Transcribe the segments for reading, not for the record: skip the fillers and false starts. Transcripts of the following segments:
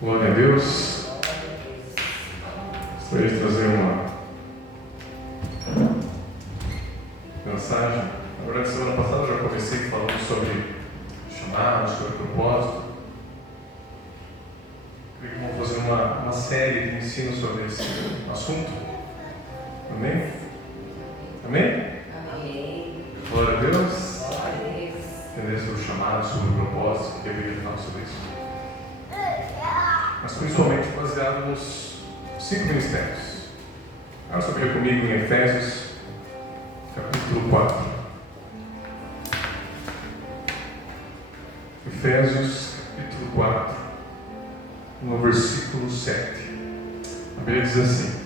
Glória a Deus. Gostaria de trazer uma mensagem. Na verdade, semana passada eu já comecei falando sobre chamado, sobre propósito. Creio que vamos fazer uma série de ensino sobre esse assunto. Amém? Amém? Amém. Glória a Deus. Glória a Deus. Entender sobre o chamado, sobre o propósito, que deveria falar sobre isso. Mas principalmente baseado nos 5 ministérios. Abra sua Bíblia comigo em Efésios, capítulo 4. Efésios, capítulo 4, no versículo 7. A Bíblia diz assim: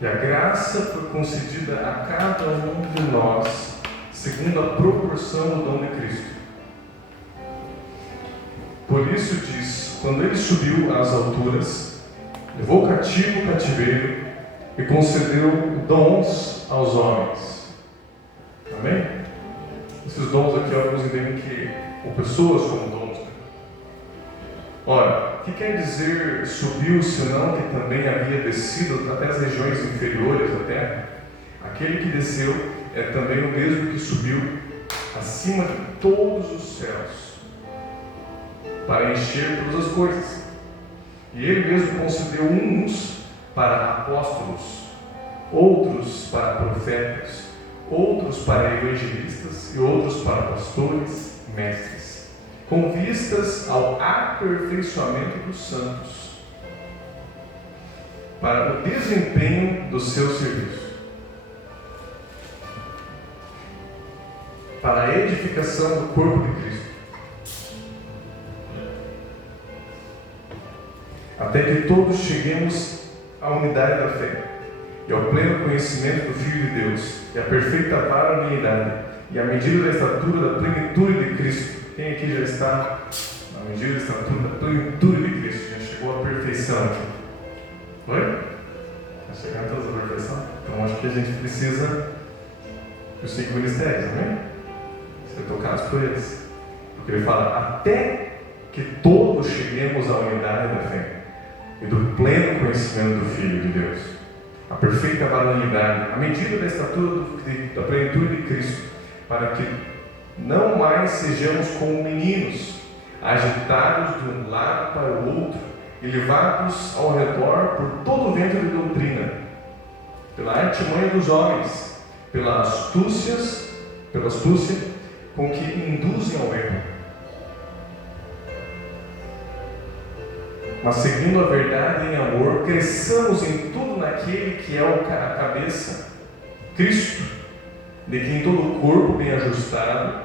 E a graça foi concedida a cada um de nós, segundo a proporção do dom de Cristo. Por isso diz: quando ele subiu às alturas, levou cativo o cativeiro e concedeu dons aos homens. Amém? Esses dons aqui, alguns entendem que, ou pessoas como dons. Né? Ora, o que quer dizer subiu, senão que também havia descido até as regiões inferiores da terra? Aquele que desceu é também o mesmo que subiu acima de todos os céus, para encher todas as coisas. E ele mesmo concedeu uns para apóstolos, outros para profetas, outros para evangelistas e outros para pastores e mestres, com vistas ao aperfeiçoamento dos santos, para o desempenho do seu serviço, para a edificação do corpo de Cristo, até que todos cheguemos à unidade da fé e ao pleno conhecimento do Filho de Deus e à perfeita varonilidade e à medida da estatura da plenitude de Cristo. Quem aqui já está na medida da estatura da plenitude de Cristo? Já chegou à perfeição? Foi? Já chegaram todos à perfeição? Então acho que a gente precisa dos 5 ministérios, amém? Ser tocados por eles. Porque ele fala: até que todos cheguemos à unidade da fé e do pleno conhecimento do Filho de Deus, a perfeita varonilidade, a medida da estatura da plenitude de Cristo, para que não mais sejamos como meninos, agitados de um lado para o outro e levados ao redor por todo o vento de doutrina, pela artimanha dos homens, pela astúcia com que induzem ao erro. Mas seguindo a verdade em amor, cresçamos em tudo naquele que é a cabeça, Cristo, de quem todo o corpo bem ajustado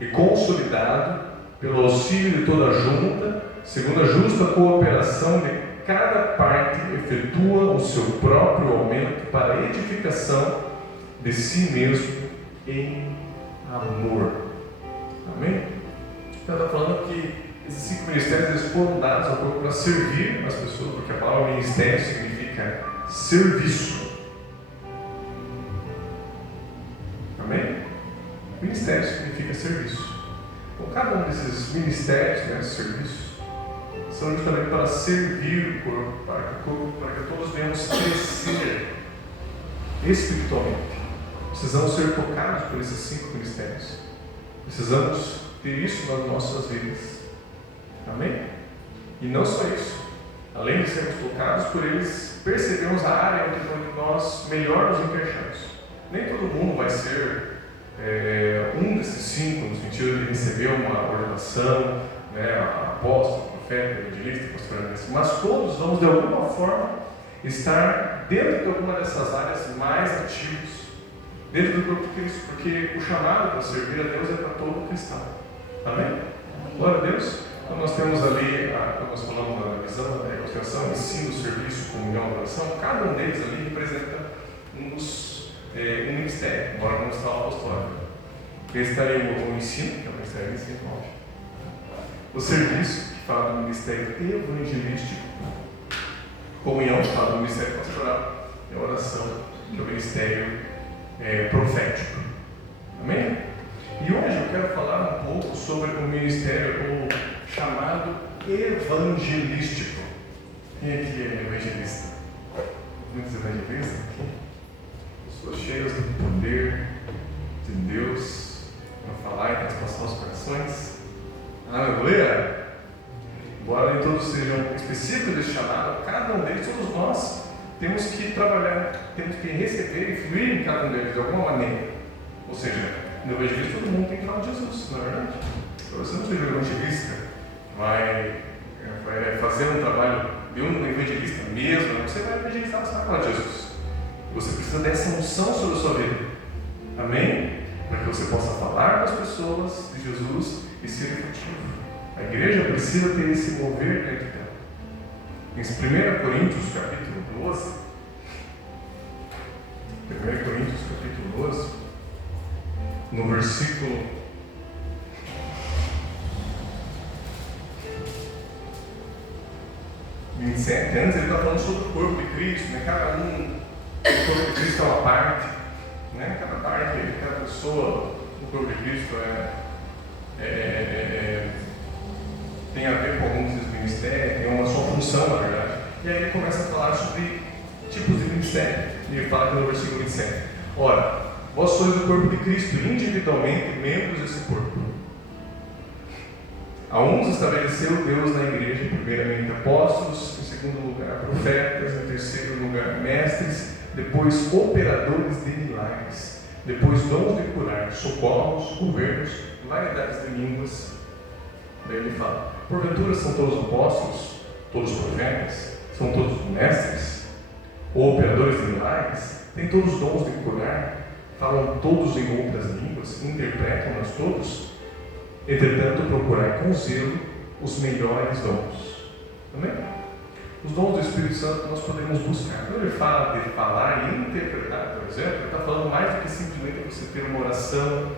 e consolidado pelo auxílio de toda a junta, segundo a justa cooperação de cada parte, efetua o seu próprio aumento para a edificação de si mesmo em amor. Amém? Então está falando que esses 5 ministérios eles foram dados ao corpo para servir as pessoas, porque a palavra ministério significa serviço. Amém? Ministério significa serviço. Então, cada um desses ministérios, serviços, são justamente para servir o corpo, para que todos venhamos crescer espiritualmente. Precisamos ser tocados por esses 5 ministérios. Precisamos ter isso nas nossas vidas. Amém? E não só isso. Além de sermos tocados por eles, percebemos a área onde nós melhor nos encaixamos. Nem todo mundo vai ser um desses 5, no sentido de receber uma ordenação, apóstolo, profeta, evangelista, pastor, mas todos vamos de alguma forma estar dentro de alguma dessas áreas mais ativos, dentro do corpo de Cristo, porque o chamado para servir a Deus é para todo cristão. Amém? Glória a Deus. Então nós temos ali, quando nós falamos da visão, da reconciliação, ensino, serviço, comunhão, oração, cada um deles ali representa um ministério, embora não está o apostolado. Esse está aí o ensino, que é o ministério de ensino, o serviço, que fala do ministério evangelístico, comunhão, que fala do ministério pastoral, e a oração, que é o ministério profético. Amém? E hoje eu quero falar um pouco sobre o ministério, o chamado evangelístico. região específica desse chamado, cada um deles, todos nós, temos que trabalhar, temos que receber e fluir em cada um deles de alguma maneira. Ou seja, no evangelismo todo mundo tem que falar de Jesus, não é verdade? Se você não seja um evangelista, vai fazer um trabalho de um evangelista mesmo, você vai evangelizar, você vai falar de Jesus. Você precisa dessa unção sobre a sua vida. Amém? Para que você possa falar com as pessoas de Jesus e ser efetivo. A igreja precisa ter esse mover dentro dela. Em 1 Coríntios, capítulo 12, 1 Coríntios, capítulo 12, no versículo 27, antes ele está falando sobre o corpo de Cristo, né? Cada um, o corpo de Cristo é uma parte, né? Cada parte, cada pessoa do corpo de Cristo tem a ver com alguns dos ministérios, tem uma sua função, na verdade. E aí ele começa a falar sobre tipos de ministério. E ele fala aqui no versículo 27. Ora, vós sois o corpo de Cristo, individualmente membros desse corpo. A uns estabeleceu Deus na igreja, primeiramente apóstolos, em segundo lugar profetas, em terceiro lugar mestres, depois operadores de milagres, depois dons de curar, socorros, governos, variedades de línguas. Daí ele fala, porventura são todos apóstolos, todos profetas, são todos mestres, ou operadores de milagres, têm todos dons de curar, falam todos em outras línguas, interpretam-nas todos. Entretanto, procurai com zelo os melhores dons. Amém? Os dons do Espírito Santo nós podemos buscar. Quando ele fala de falar e interpretar, por exemplo, ele está falando mais do que simplesmente você ter uma oração,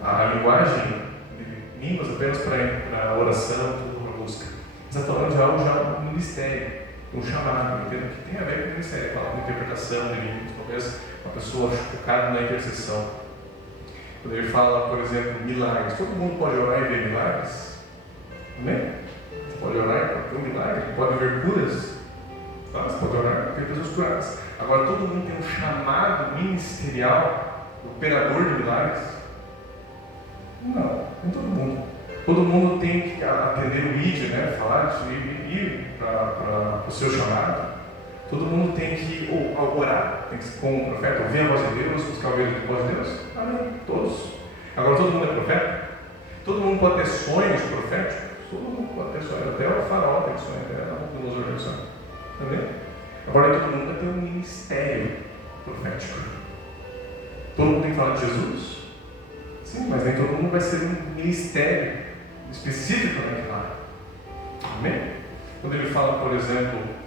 a linguagem de línguas apenas para oração, para busca. Ele está falando de algo já um ministério, um chamado, que tem a ver com o ministério, fala com interpretação de línguas, talvez uma pessoa focada na intercessão. Quando ele fala, por exemplo, milagres, todo mundo pode orar e ver milagres? Amém? Você pode orar e ver um milagre, pode ver curas, tá? Você pode orar e ver pessoas curadas. Agora, todo mundo tem um chamado ministerial, operador de milagres? Não, nem todo mundo. Todo mundo tem que atender o ID, né? Falar de ir para o seu chamado. Todo mundo tem que orar, tem que ser como um profeta, ouvir a voz de Deus, buscar ouvir a voz de Deus. Amém. Todos. Agora, todo mundo é profeta? Todo mundo pode ter sonhos proféticos? Todo mundo pode ter sonhos. Até o faraó tem sonhos, até Nabucodonosor tem sonhos. Amém? Agora, todo mundo vai ter um ministério profético. Todo mundo tem que falar de Jesus? Sim, mas nem todo mundo vai ser um ministério específico naquela área. Amém? Quando ele fala, por exemplo,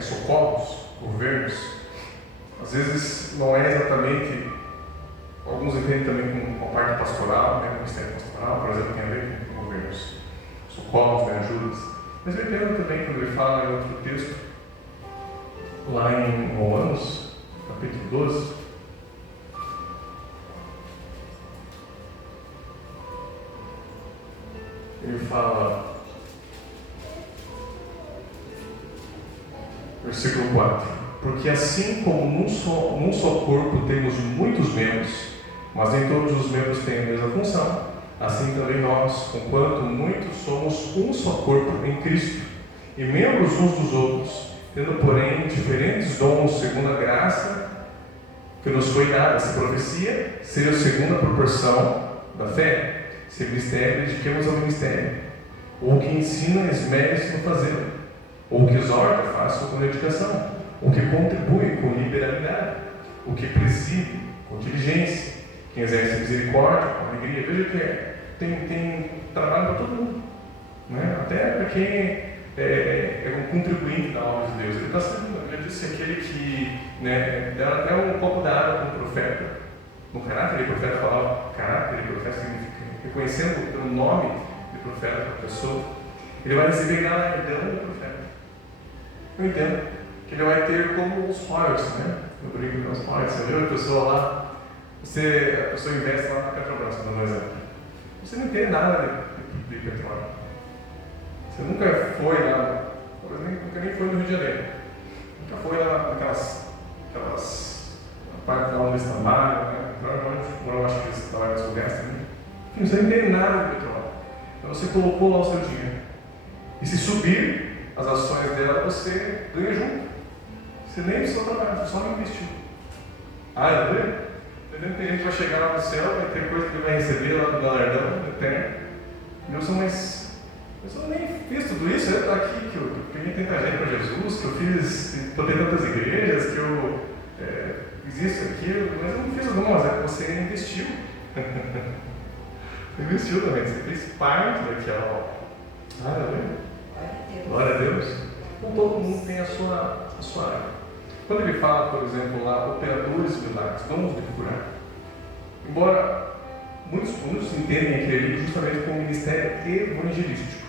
socorros, governos, às vezes não é exatamente, alguns entendem também com a parte pastoral, né, com o ministério pastoral, por exemplo, tem a ver com governos, socorros, né, ajudas, mas eu entendo também quando ele fala em outro texto, lá em Romanos, capítulo 12, ele fala, versículo 4: porque assim como num só corpo temos muitos membros, mas nem todos os membros têm a mesma função, assim também nós, conquanto muitos, somos um só corpo em Cristo, e membros uns dos outros, tendo porém diferentes dons segundo a graça que nos foi dada. Se profecia, seja segundo a proporção da fé, se ministério, dediquemos ao ministério, ou que ensina, esmere-se no fazê-lo, ou que exorta, faça com dedicação, o que contribui com liberalidade, o que preside com diligência, quem exerce misericórdia com alegria. Veja que tem trabalho para todo mundo, né? Até para quem é um contribuinte da obra de Deus. Ele está sendo, já disse, aquele que, né, dá até um copo d'água para o profeta. No caráter de profeta, falava caráter de profeta significa reconhecendo pelo nome de profeta para a pessoa, ele vai receber galardão do profeta. Eu entendo que ele vai ter como os royalties, né? Eu brinco com os royalties. Você viu a pessoa lá, a pessoa investe lá na Petrobras, dando um exemplo. Você não entende nada de petróleo. Você nunca foi lá, nunca nem foi no Rio de Janeiro. Nunca foi lá naquelas parte lá onde eles trabalham, né? Eu acho que eles trabalham nesse lugar também. Enfim, você não entende nada de petróleo. Então você colocou lá o seu dinheiro. E se subir as ações dela, você ganha junto. Você nem precisa trabalhar, você só não investiu. Aleluia? Entendeu? Tem gente que vai chegar lá no céu, vai ter coisa que vai receber lá do galardão eterno. Deus, mas eu nem fiz tudo isso, eu estou aqui, que eu ganhei tanta gente para Jesus, que eu estou em tantas igrejas, que eu fiz isso, aquilo, mas eu não fiz algumas, é que você investiu. Você investiu também, você fez parte daquela obra. Aleluia. Glória a Deus. Então todo mundo tem a sua área. Quando ele fala, por exemplo, lá, operadores de milagres, vamos procurar. Embora muitos entendem aquele livro justamente como ministério evangelístico.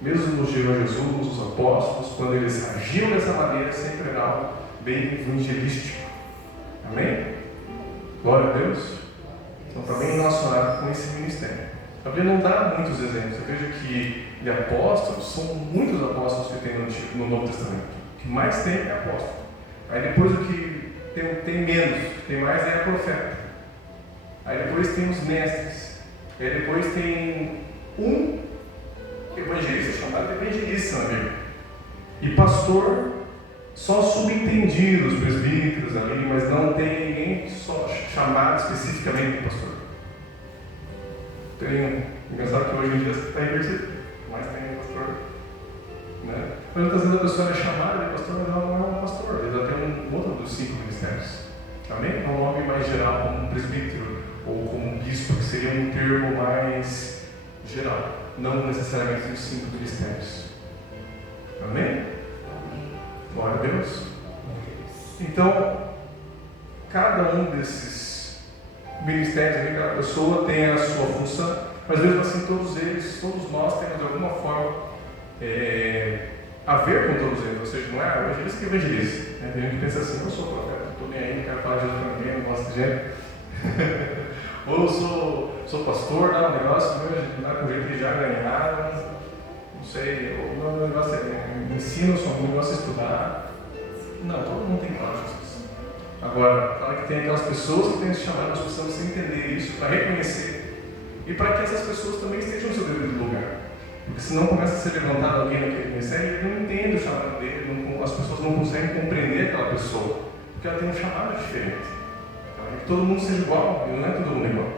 Mesmo nos dias de Jesus, os apóstolos, quando eles agiam dessa maneira, sempre era algo bem evangelístico. Amém? Glória a Deus. Então está bem relacionado com esse ministério. A Bíblia não dá muitos exemplos. Eu vejo que de apóstolos, são muitos apóstolos que tem no Novo Testamento. O que mais tem é apóstolo. Aí depois o que tem menos, o que tem mais é profeta. Aí depois tem os mestres. Aí depois tem um evangelista, chamado de evangelista na Bíblia. E pastor, só subentendido os presbíteros ali, mas não tem ninguém só chamado especificamente de pastor. Engraçado que hoje em dia está invertido, mas tem pastor. Né? Mas muitas vezes a pessoa é chamada de pastor, mas ela não é um pastor, ela tem um outro dos 5 ministérios. Amém? É um nome mais geral, como um presbítero ou como um bispo, que seria um termo mais geral, não necessariamente os 5 ministérios. Amém? Glória a Deus. Então, cada um desses ministérios, cada pessoa tem a sua função, mas mesmo assim todos nós temos de alguma forma a ver com todos eles, ou seja, não é evangelista que evangeliza. Tem gente que pensa assim, eu sou profeta, não estou nem aí, não quero falar de Jesus para ninguém, não gosto de gente. Ou sou pastor, dá um negócio, não dá com jeito de já ganhar, não sei, ou o negócio é ensino, só o negócio é estudar. Não, todo mundo tem claro Jesus. Agora, fala que tem aquelas pessoas que têm esse chamado, nós precisamos entender isso para reconhecer e para que essas pessoas também estejam no seu devido lugar. Porque senão começa a ser levantado alguém naquele ministério e ele não entende o chamado dele, as pessoas não conseguem compreender aquela pessoa, porque ela tem um chamado diferente. Então, é que todo mundo seja igual, e não é todo mundo igual.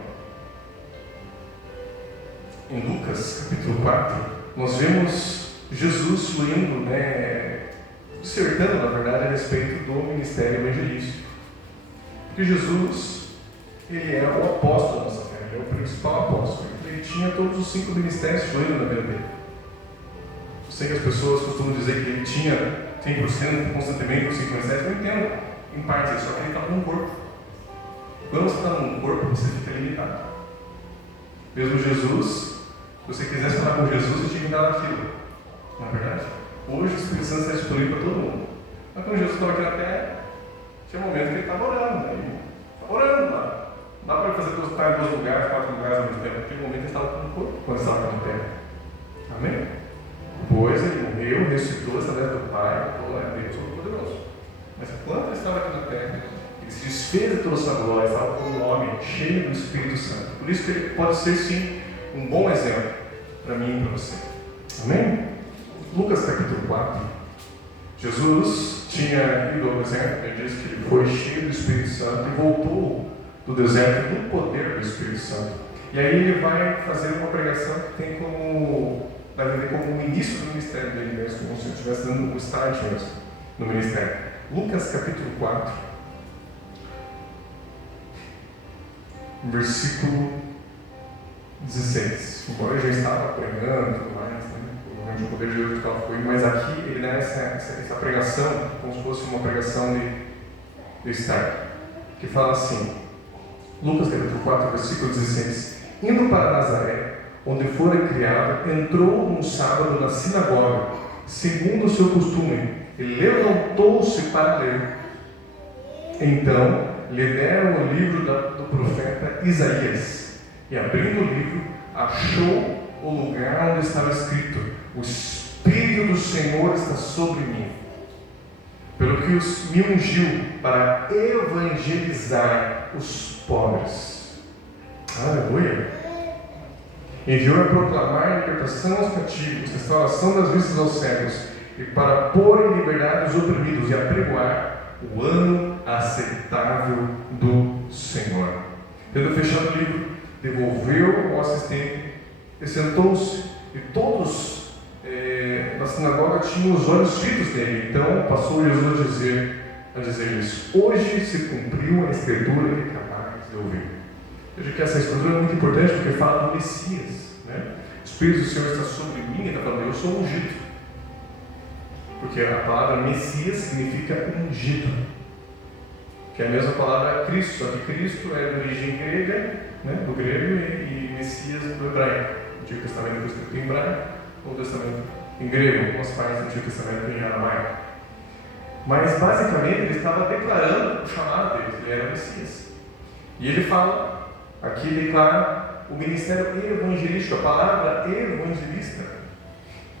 Em Lucas, capítulo 4, nós vemos Jesus fluindo, dissertando, na verdade, a respeito do ministério evangelístico. Porque Jesus, ele é o apóstolo da nossa fé, ele é o principal apóstolo. Ele tinha todos os 5 ministérios fluindo na vida dele. Eu sei que as pessoas costumam dizer que ele tinha 100% constantemente os 5 ministérios. Eu entendo, em parte, só que ele estava num corpo. Quando você está num corpo, você fica limitado. Mesmo Jesus, se você quisesse falar com Jesus, você tinha que dar aquilo. Não é verdade? Hoje o Espírito Santo está disponível para todo mundo. Mas quando Jesus estava aqui na terra, tinha um momento que ele estava orando. Estava orando lá. Não dá para ele fazer estar em 2 lugares, 4 lugares ao mesmo tempo. Naquele momento ele estava no corpo, quando ele estava aqui na terra. Amém? Depois ele morreu, ressuscitou através do Pai, Deus Todo-Poderoso. Mas quando ele estava aqui na terra, ele se desfez de toda a sua glória, estava como um homem cheio do Espírito Santo. Por isso que ele pode ser, sim, um bom exemplo para mim e para você. Amém? Lucas capítulo 4. Jesus tinha ido ao deserto, ele diz que ele foi cheio do Espírito Santo e voltou do deserto no poder do Espírito Santo. E aí ele vai fazer uma pregação que tem vai vender como o início do ministério dele mesmo, como se ele estivesse dando um start mesmo no ministério. Lucas capítulo 4, versículo 16. Embora eu já estava pregando, tudo mais, o poder de Deus foi, mas aqui ele dá essa pregação como se fosse uma pregação de start, que fala assim, Lucas capítulo 4, versículo 16: Indo para Nazaré, onde fora criado, entrou um sábado na sinagoga, segundo o seu costume, e levantou-se para ler. Então lhe deram o livro do profeta Isaías, e abrindo o livro, achou o lugar onde estava escrito: O Espírito do Senhor está sobre mim, pelo que me ungiu para evangelizar os pobres. Aleluia! Enviou a proclamar a libertação aos cativos, restauração das vistas aos cegos, e para pôr em liberdade os oprimidos e apregoar o ano aceitável do Senhor. Tendo fechado o livro, devolveu ao assistente e sentou-se, e todos na sinagoga tinham os olhos fitos nele. Então passou Jesus a dizer-lhes: hoje se cumpriu a escritura que acabais de ouvir. Veja que essa escritura é muito importante porque fala do Messias, né? O Espírito do Senhor está sobre mim e está falando: eu sou ungido. Porque a palavra Messias significa ungido, que é a mesma palavra Cristo, só que Cristo é de origem grega, né? Do grego, e Messias do hebraico. O Antigo Testamento foi escrito em hebraico, o Novo Testamento em grego, algumas partes do Antigo Testamento em aramaico. Mas basicamente ele estava declarando o chamado dele, ele era o Messias. E ele fala, aqui declara o ministério evangelístico. A palavra evangelista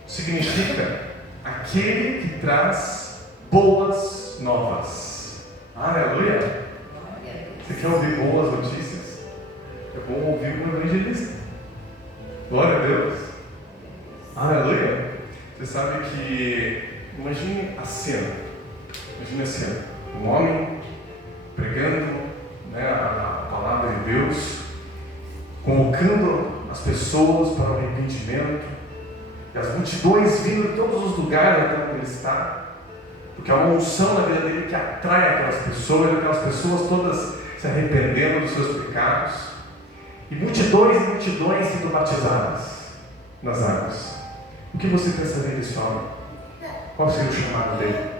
significa aquele que traz boas novas. Aleluia! Você quer ouvir boas notícias? É bom ouvir um evangelista. Glória a Deus! Aleluia! Você sabe que, imagine a cena. Imagine a cena. Um homem pregando, né, a palavra de Deus, convocando as pessoas para o arrependimento, e as multidões vindo de todos os lugares até onde ele está, porque há uma unção na vida dele que atrai aquelas pessoas todas se arrependendo dos seus pecados, e multidões sendo batizadas nas águas. O que você pensaria desse homem? Qual seria o chamado dele?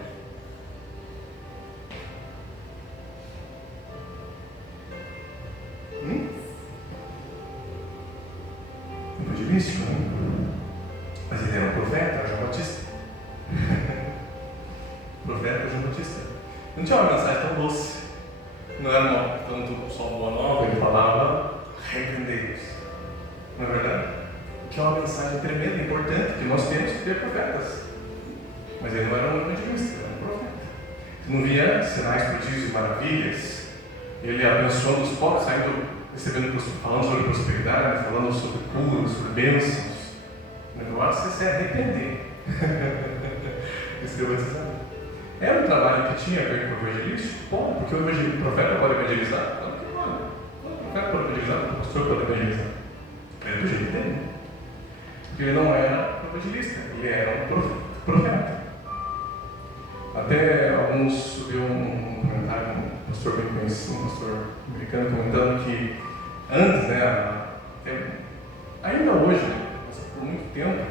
Evangelístico, né? Mas ele era um profeta, João Batista. Profeta João Batista. Não tinha uma mensagem tão doce. Não era tanto só boa nova, ele falava arrependei-vos. Não é verdade? Que é uma mensagem tremenda, importante, que nós temos que ter profetas. Mas ele não era um evangelista, ele era um profeta. Ele não via sinais, prodígios e maravilhas. Ele abençoando os pobres, falando sobre prosperidade, falando sobre cura, sobre bênçãos. O negócio é se arrepender. Era um trabalho que tinha a ver com o evangelista? Pode, porque o profeta pode evangelizar? Claro que pode. O profeta pode evangelizar, o pastor pode evangelizar. É do jeito dele. Porque ele não era evangelista, ele era um profeta. Até alguns viu um comentário, um pastor bem conhecido, um pastor americano, comentando que antes, né, ainda hoje, né, por muito tempo,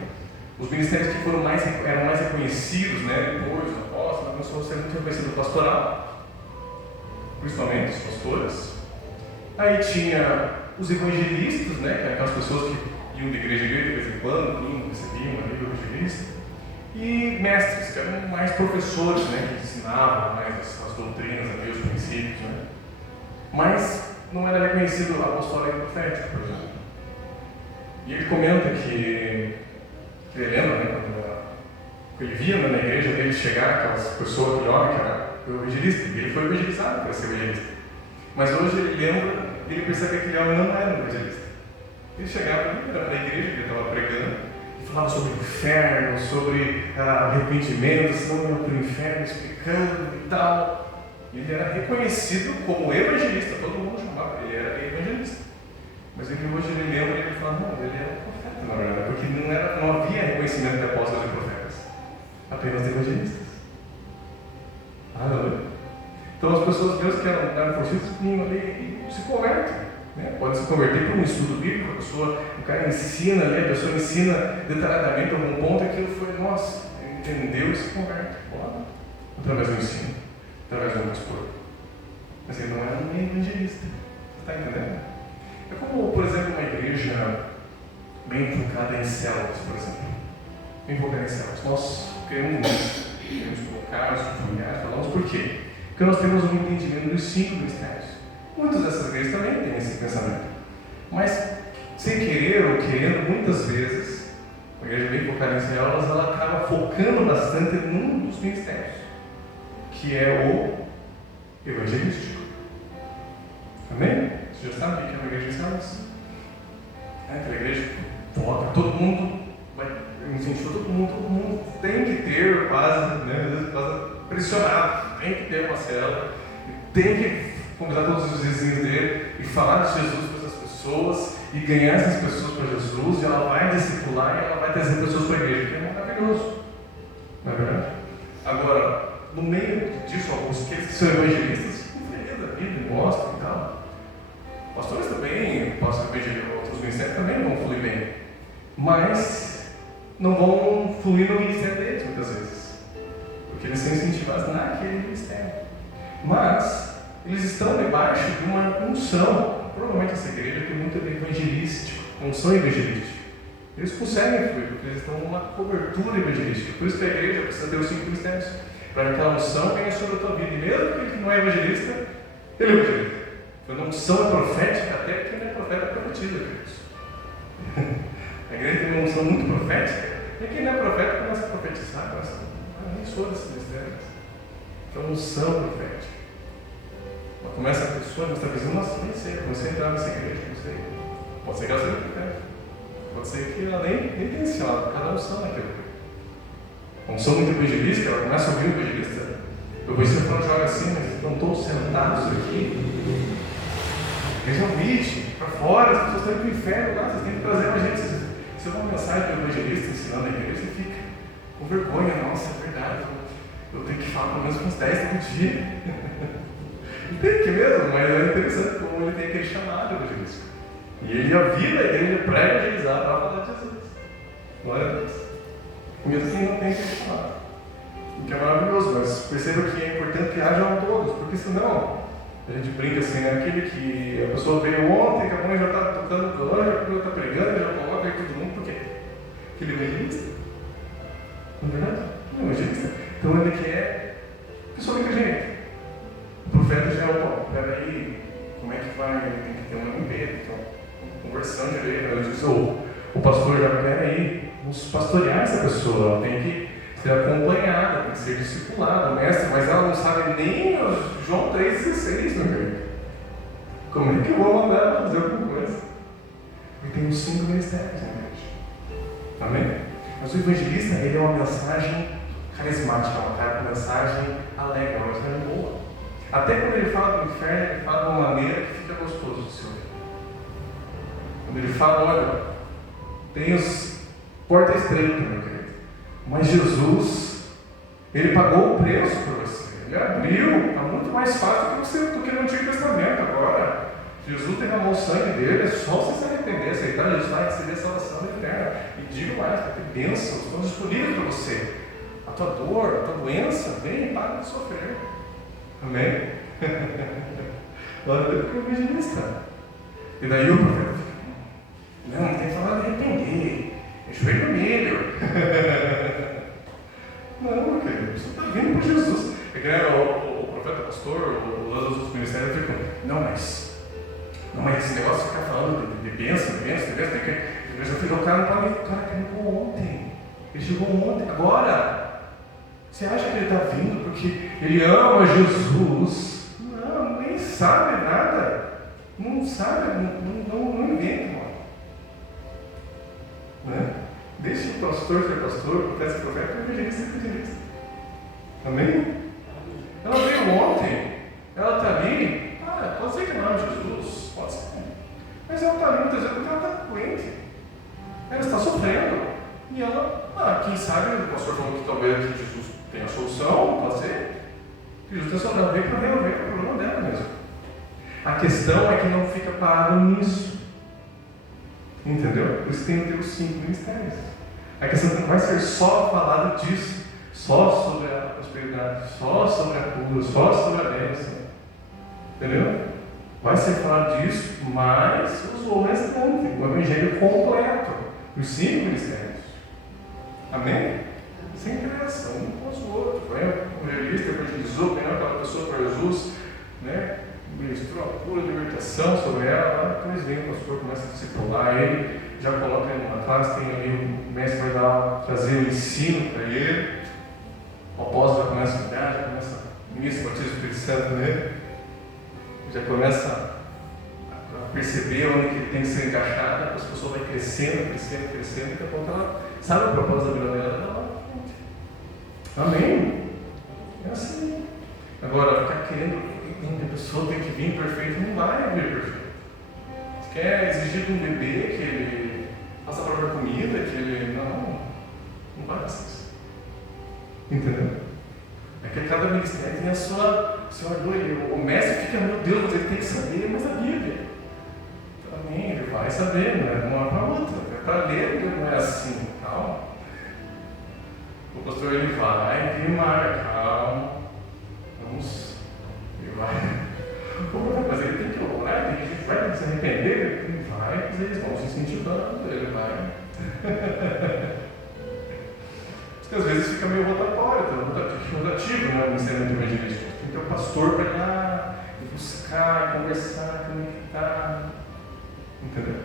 os ministérios que eram mais reconhecidos, né, depois os apóstolos, começou a ser muito reconhecido o pastoral, principalmente os pastores. Aí tinha os evangelistas, né, que eram aquelas pessoas que iam de igreja em igreja de vez em quando, recebiam uma vida evangelista, e mestres, que eram mais professores, né, que ensinavam mais as doutrinas, os princípios, né. Mas não era reconhecido o apostólico e profético, por exemplo. E ele comenta que ele lembra, né, quando ele via na igreja dele chegar aquelas pessoas, aquele homem que era o evangelista, e ele foi evangelizado para ser evangelista. Mas hoje ele lembra, ele percebe que aquele homem não era um evangelista. Ele chegava na igreja que ele estava pregando e falava sobre o inferno, sobre arrependimento, senão ia para o inferno, explicando e tal. E ele era reconhecido como evangelista, todo mundo chamava, ele era evangelista. Mas hoje ele lembra e ele fala, não, ele era um profeta, na verdade, porque não havia reconhecimento de apóstolos e profetas, apenas de evangelistas. Aleluia. Então as pessoas de Deus que eram forçadas ali se convertem, né? Podem se converter por um estudo bíblico, o cara ensina ali, a pessoa ensina detalhadamente algum ponto, aquilo foi, nossa, entendeu e se converte, pode, através do ensino, através do pastor. Mas ele não era nem evangelista, está entendendo? É como, por exemplo, uma igreja bem focada em células, por exemplo. Bem focada em células. Nós queremos colocar os familiares, falamos por quê? Porque nós temos um entendimento dos 5 mistérios. Muitas dessas igrejas também têm esse pensamento. Mas, sem querer ou querendo, muitas vezes, a igreja bem focada em células, ela acaba focando bastante num dos ministérios, que é o evangelístico. Amém? Você já sabe o que é uma igreja de células? Aquela igreja toca, todo mundo vai incentivar, todo mundo tem que ter quase, né, às vezes quase pressionado, tem que ter uma célula, tem que convidar todos os vizinhos dele e falar de Jesus para essas pessoas e ganhar essas pessoas para Jesus, e ela vai discipular e ela vai trazer pessoas para a igreja, que é maravilhoso, não é verdade? Agora, no meio disso, alguns que são evangelistas, da vida, gostam e tal. Pastores também, outros ministérios também vão fluir bem, mas não vão fluir no ministério deles muitas vezes, porque eles são incentivados naquele ministério. Mas eles estão debaixo de uma unção. Provavelmente essa igreja tem muito evangelístico, unção evangelística. Eles conseguem fluir, porque eles estão numa cobertura evangelística. Por isso que a igreja precisa ter os 5 ministérios, para que aquela unção venha sobre a tua vida. E mesmo que ele não é evangelista, ele é evangelista. Quando a unção é profética, até quem não é profeta é prometido, queridos. A igreja tem uma unção muito profética, e quem não é profeta começa a profetizar, começa a nem sou desses mistérios. Então, unção profética. Mas começa a pessoa, mas está dizendo, nossa, nem sei, comecei a entrar nessa igreja, não sei. Pode ser que ela seja profeta. Pode ser que ela nem tenha ensinado, cada unção naquilo. A unção muito evangelística, ela começa a ouvir o evangelista. Eu vou sempre falando, joga assim, mas estão todos sentados aqui. Eles não bicho, para fora, as pessoas estão indo para o inferno lá, vocês têm que trazer uma gente. Se eu vou uma mensagem do evangelista ensinando a igreja, você fica com vergonha, nossa, é verdade. Eu tenho que falar pelo menos uns 10 por dia. E tem que mesmo, mas é interessante como ele tem aquele chamado evangelístico. E ele avisa a igreja para evangelizar, para falar de Jesus. Glória a Deus. Mesmo que não tenha aquele chamado. O que é maravilhoso, mas perceba que é importante que hajam todos, porque senão a gente brinca assim, né? Aquele que a pessoa veio ontem, que a mãe já está tocando violão, já está pregando, já coloca aí todo mundo, por quê? Aquele evangelista. Não é verdade? Não é evangelista. Então ele que é pessoa muito gente. O profeta já é o peraí, como é que vai? Tem que ter uma limpeza, então, conversão direita. Ele diz, o pastor já, peraí, vamos pastorear essa pessoa, ela tem que ser acompanhada, tem que ser discipulada, mestre, mas ela não sabe nem João 3,16, meu querido. Como é que eu vou mandar ela fazer alguma coisa? Porque tem os 5 ministérios na igreja. Amém? Mas o evangelista, ele é uma mensagem carismática, uma mensagem alegre, uma mensagem boa. Até quando ele fala do inferno, ele fala de uma maneira que fica gostoso de se ouvir. Quando ele fala, olha, tem os porta estreita, meu querido. Mas Jesus, ele pagou o preço por você. Ele abriu, está muito mais fácil do que no Antigo Testamento agora. Jesus derramou o sangue dele, é só você se arrepender, aceitar Jesus, vai receber a salvação eterna. E digo mais, vai ter bênçãos, estão disponíveis para você. A tua dor, a tua doença, vem e para de sofrer. Amém? Glória a Deus, que é o evangelista. E daí o profeta fica, não tem que falar de arrepender. Joelho vermelho. Não, querido, você está vindo para Jesus. É que o profeta, pastor, os outros ministérios ficam, não, mas esse negócio de ficar falando de bênção, tem que. Eu já fiz o cara não pode. O cara chegou ontem. Ele chegou ontem. Agora, você acha que ele está vindo porque ele ama Jesus? Não, nem sabe nada. Não sabe, não inventa, irmão. Né? Deixe o pastor ser pastor, o profeta ser profeta, o evangelista ser evangelista. Amém? Ela veio ontem, ela está ali, pode ser que não é Jesus, pode ser, mas ela está ali muitas vezes porque ela está doente, ela está sofrendo, e ela, quem sabe, o pastor falou que talvez Jesus tenha a solução, pode ser, que Jesus tenha a solução, vem para o problema dela mesmo. A questão é que não fica parado nisso. Entendeu? Por isso tem que ter os 5 ministérios. A questão não vai ser só falado disso, só sobre a prosperidade, só sobre a cura, só sobre a bênção. Entendeu? Vai ser falado disso, mas o restante, o evangelho completo, os 5 mistérios. Amém? Sem criação, um com os outros. O evangelista evangelizou, ganhou aquela pessoa para Jesus, né? Ministrou a cura, a libertação sobre ela, depois vem o pastor, começa a discipular ele, já coloca ele numa classe, tem ali o mestre vai trazer o ensino para ele, o apóstolo já começa a olhar, já começa o ministro, batismo do Espírito Santo nele, já começa a perceber onde que ele tem que ser encaixado, a pessoa vai crescendo, daqui a pouco ela sabe o propósito da vida dela, ela vai na frente. Amém? É assim. Agora, ficar querendo que a pessoa tem que vir perfeito, não vai vir perfeito. Você quer exigir de um bebê que ele faça a própria comida, que ele. Não vai ser isso. Entendeu? É que cada ministério tem a sua dor. O mestre fica, meu Deus, mas ele tem que saber, mas a Bíblia. Também, ele vai saber, não é uma para outra. É para ler, não é assim, calma. O pastor ele vai firmar, calma. Vamos. Ele vai. Mas ele tem que orar, ele vai se arrepender, ele vai, mas eles vão se incentivando, ele vai. Porque às vezes fica meio rotatório, rotativo, né, o ensinamento evangelístico. Tem que ter o pastor para ir lá e buscar, conversar, conectar. Entendeu?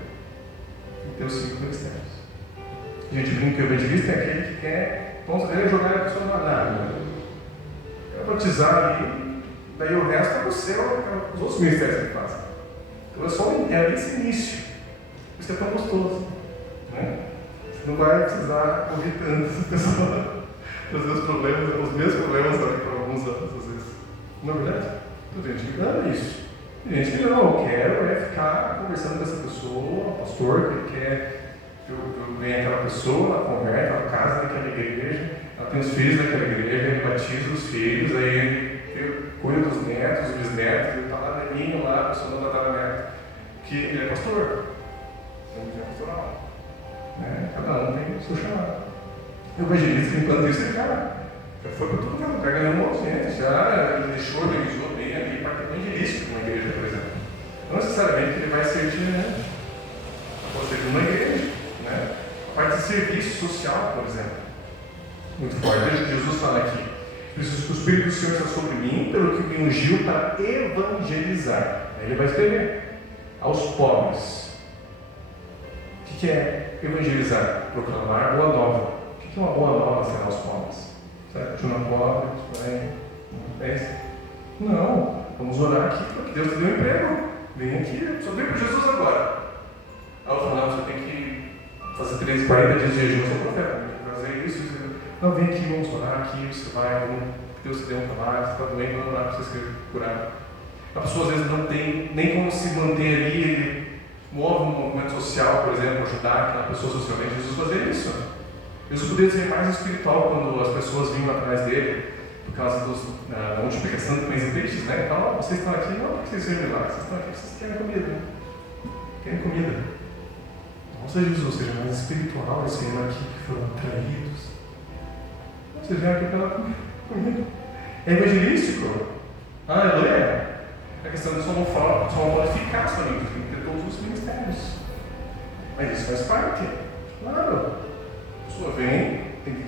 Tem que ter os 5 ministérios. A gente brinca que o evangelista é aquele que quer, vamos querer jogar a pessoa na nada. Quer batizar ali, daí o resto é você, os outros ministérios que fazem. Então é só esse início. Isso é tão gostoso. Né? Não vai precisar ouvir tanto pessoas trazer os mesmos problemas daqui por alguns anos, às vezes. Não é verdade? Tem gente que ama isso. Tem gente que não, eu quero ficar conversando com essa pessoa, o pastor, que quer que eu venha aquela pessoa, ela converte, ela casa naquela igreja, ela tem os filhos naquela igreja, ele batiza os filhos, aí ele cuida dos netos, dos bisnetos, ele está lá velhinho lá, a pessoa não está neto, que ele é pastor. Ele é pastoral. Cada um tem o seu chamado. O evangelista, enquanto isso, ele já foi para tudo que é lugar, ganhou um monte de gente, já deixou, organizou bem ali parte evangelística de uma igreja, por exemplo. Não necessariamente ele vai servir, né? Pode ser de uma igreja, né? A parte de serviço social, por exemplo. Muito forte. Veja o que Jesus fala aqui. O Espírito do Senhor está sobre mim, pelo que me ungiu para evangelizar. Aí ele vai escrever aos pobres. O que é evangelizar? Proclamar boa nova. O que é uma boa nova será aos pobres? Certo? De uma pobre, não, vamos orar aqui porque Deus te deu um emprego. Vem aqui, só veio para Jesus agora. Aí eu falo, não, você tem que fazer 40 dias de jejum, eu sou profeta, tem que fazer isso. Não, vem aqui, vamos orar aqui, você vai, Deus te deu um trabalho, você está doente, vamos orar para você ser curado. A pessoa às vezes não tem nem como se manter ali, ele move um movimento social, por exemplo, ajudar aquela pessoa socialmente. Jesus fazia isso. Jesus poderia ser mais espiritual quando as pessoas vinham atrás dele, por causa da multiplicação de pães e peixes, né? Então, vocês estão aqui não porque vocês serem milagres, vocês estão aqui porque vocês querem comida. Querem comida. Nossa, Jesus, seja mais espiritual, esse reino aqui que foram traídos. Vocês vêm aqui pela comida. É evangelístico. Aleluia. A questão de só não pode ficar somente, tem que ter todos os ministérios. Mas isso faz parte. Claro. A pessoa vem, tem que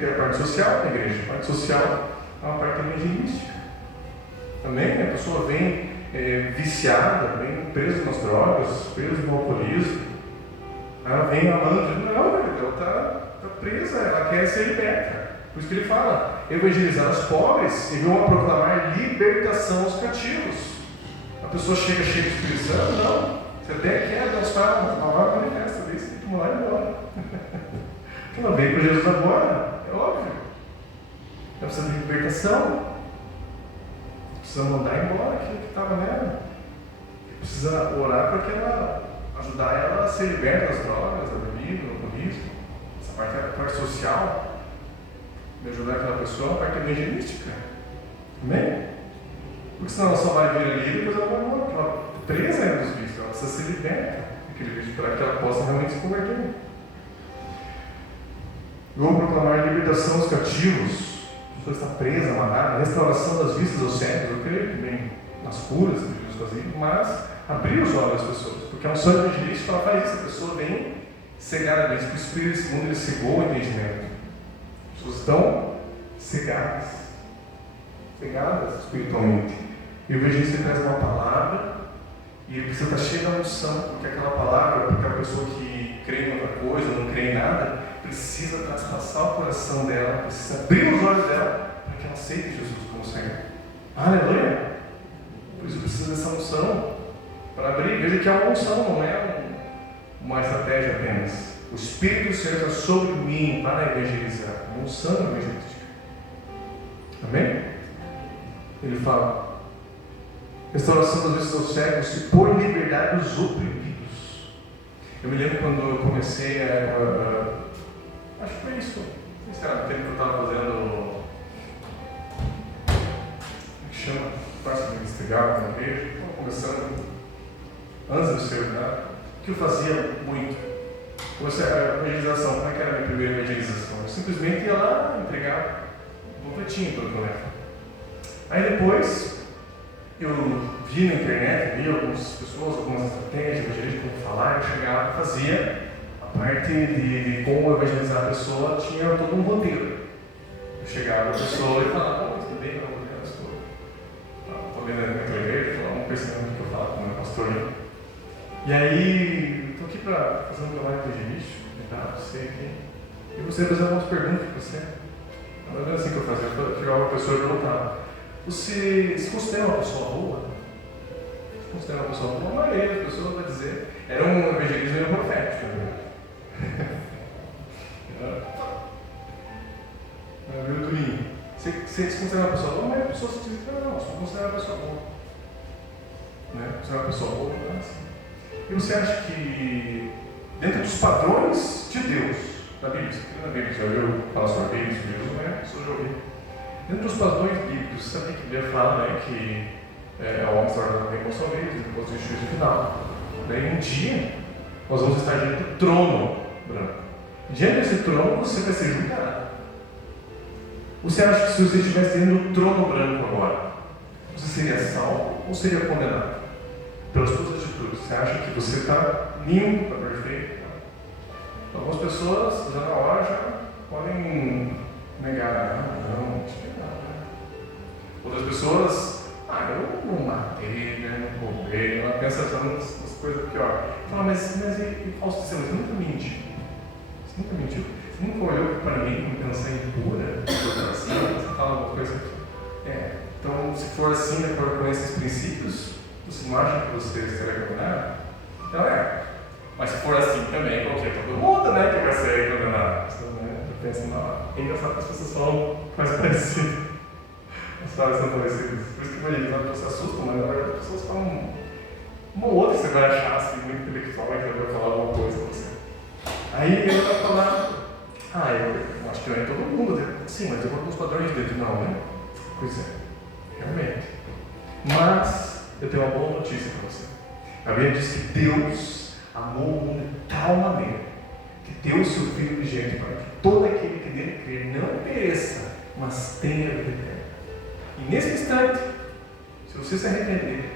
ter a parte social da igreja. A parte social é uma parte evangelística. Também a pessoa vem viciada, vem presa nas drogas, presa no alcoolismo. Ela vem amando, não, ela está presa, ela quer ser liberta. Por isso que ele fala, evangelizar os pobres e vão proclamar libertação aos cativos. A pessoa chega cheia de Espírito Santo, não. Você até quer gostar, mas uma hora manifesta, daí você tem que mudar e embora. Porque ela veio para Jesus agora, é óbvio. Ela precisa de libertação. Precisa mandar embora aquilo que estava nela. Precisa orar para que ela ajudar ela a ser liberta das drogas, da bebida, do alcoolismo. Essa parte é a parte social. De ajudar aquela pessoa, a parte evangelística. Amém? Porque senão ela só vai vir ali e depois ela vai embora. Porque ela presa é dos vícios, ela precisa ser liberta daquele vício para que ela possa realmente se converter. Vou proclamar libertação aos cativos. A pessoa está presa, amarrada, restauração das vistas aos cegos. Eu creio que vem nas curas que Jesus fazia, mas abrir os olhos das pessoas. Porque a unção evangelística ela faz isso, a pessoa vem cegada, diz que o Espírito desse mundo ele cegou o entendimento. As pessoas estão cegadas espiritualmente. E o evangelista traz uma palavra e ele precisa estar cheio da unção, porque aquela palavra, porque a pessoa que crê em outra coisa, não crê em nada, precisa traspassar o coração dela, precisa abrir os olhos dela para que ela aceite Jesus como Senhor. Aleluia! Por isso precisa dessa unção. para abrir. Veja que a unção não é uma estratégia apenas. O Espírito do Senhor está sobre mim para evangelizar. Uma unção evangelística. Amém? Ele fala: restauração das vezes aos cegos e por liberdade dos oprimidos. Eu me lembro quando eu comecei acho que foi isso. Não sei se era o tempo que eu estava fazendo. Como que chama? Praça de investigar na igreja. Estava começando antes do seu ordenado. O que eu fazia muito? A evangelização. Como é que era a minha primeira evangelização? Eu simplesmente ia lá e entregava um panfletinho para o colega. Aí depois eu vi na internet, vi algumas pessoas, algumas estratégias evangelísticas, como falar, eu chegava e fazia a parte de como evangelizar a pessoa, tinha todo um roteiro. Eu chegava a pessoa e falava: tudo bem, não vou pastor. Estou vendo na tua igreja, vamos percebendo o que eu falo com o meu pastor. E aí, estou aqui para fazer um trabalho evangelístico, você aqui. E você fazer algumas perguntas para você. Não é assim que eu fazia, eu chegava uma pessoa e perguntava: você se considera uma pessoa boa? Se considera uma pessoa boa? A maioria das pessoas vai dizer. Era um evangelismo profético, né? Viu, Turinho? Você se considera uma pessoa boa? A maioria das pessoas dizem: não, você não considera uma pessoa boa. Né? Você é uma pessoa boa, não é assim. E você acha que, dentro dos padrões de Deus, da Bíblia, você na Bíblia, já ouviu falar sobre a Bíblia, sobre Deus, não é? Só já ouvi. Dentro dos padrões bíblicos, você sabe que a Bíblia fala, né, que o homem se torna bem com sua vida, depois do juízo final. Daí um dia, nós vamos estar diante do trono branco. Diante desse trono, você vai ser julgado. Você acha que se você estivesse dentro do trono branco agora, você seria salvo ou seria condenado? Pelas suas atitudes. Você acha que você está limpo, está perfeito? Algumas pessoas, já na hora, já podem negar: não tinha nada. Outras pessoas: eu não matei, né, não roubei. Ela pensa nas coisas piores. Fala: mas e falso testemunho? Você nunca mentiu. Você nunca mentiu. Você nunca olhou para ninguém com intenção impura? Você fala uma coisa aqui. Então, se for assim, de acordo com esses princípios, você não acha que você será condenado? Então mas se for assim também, qualquer todo mundo, né, que vai ser condenado. Eu penso: é engraçado que as pessoas falam quase parecido. As frases são parecidas. Por isso que eu falei, as pessoas se assustam, mas na verdade as pessoas falam uma ou outra, você vai achar assim, muito intelectual, e vai falar alguma coisa pra você. Aí ele vai falar: eu acho que não é todo mundo. Sim, mas eu vou com os padrões dele. Não, né? Pois é, realmente. Mas eu tenho uma boa notícia para você. A Bíblia diz que Deus amou o mundo de tal maneira que deu o seu Filho unigênito para que todo aquele que nele crer não pereça, mas tenha vida eterna. E nesse instante, se você se arrepender,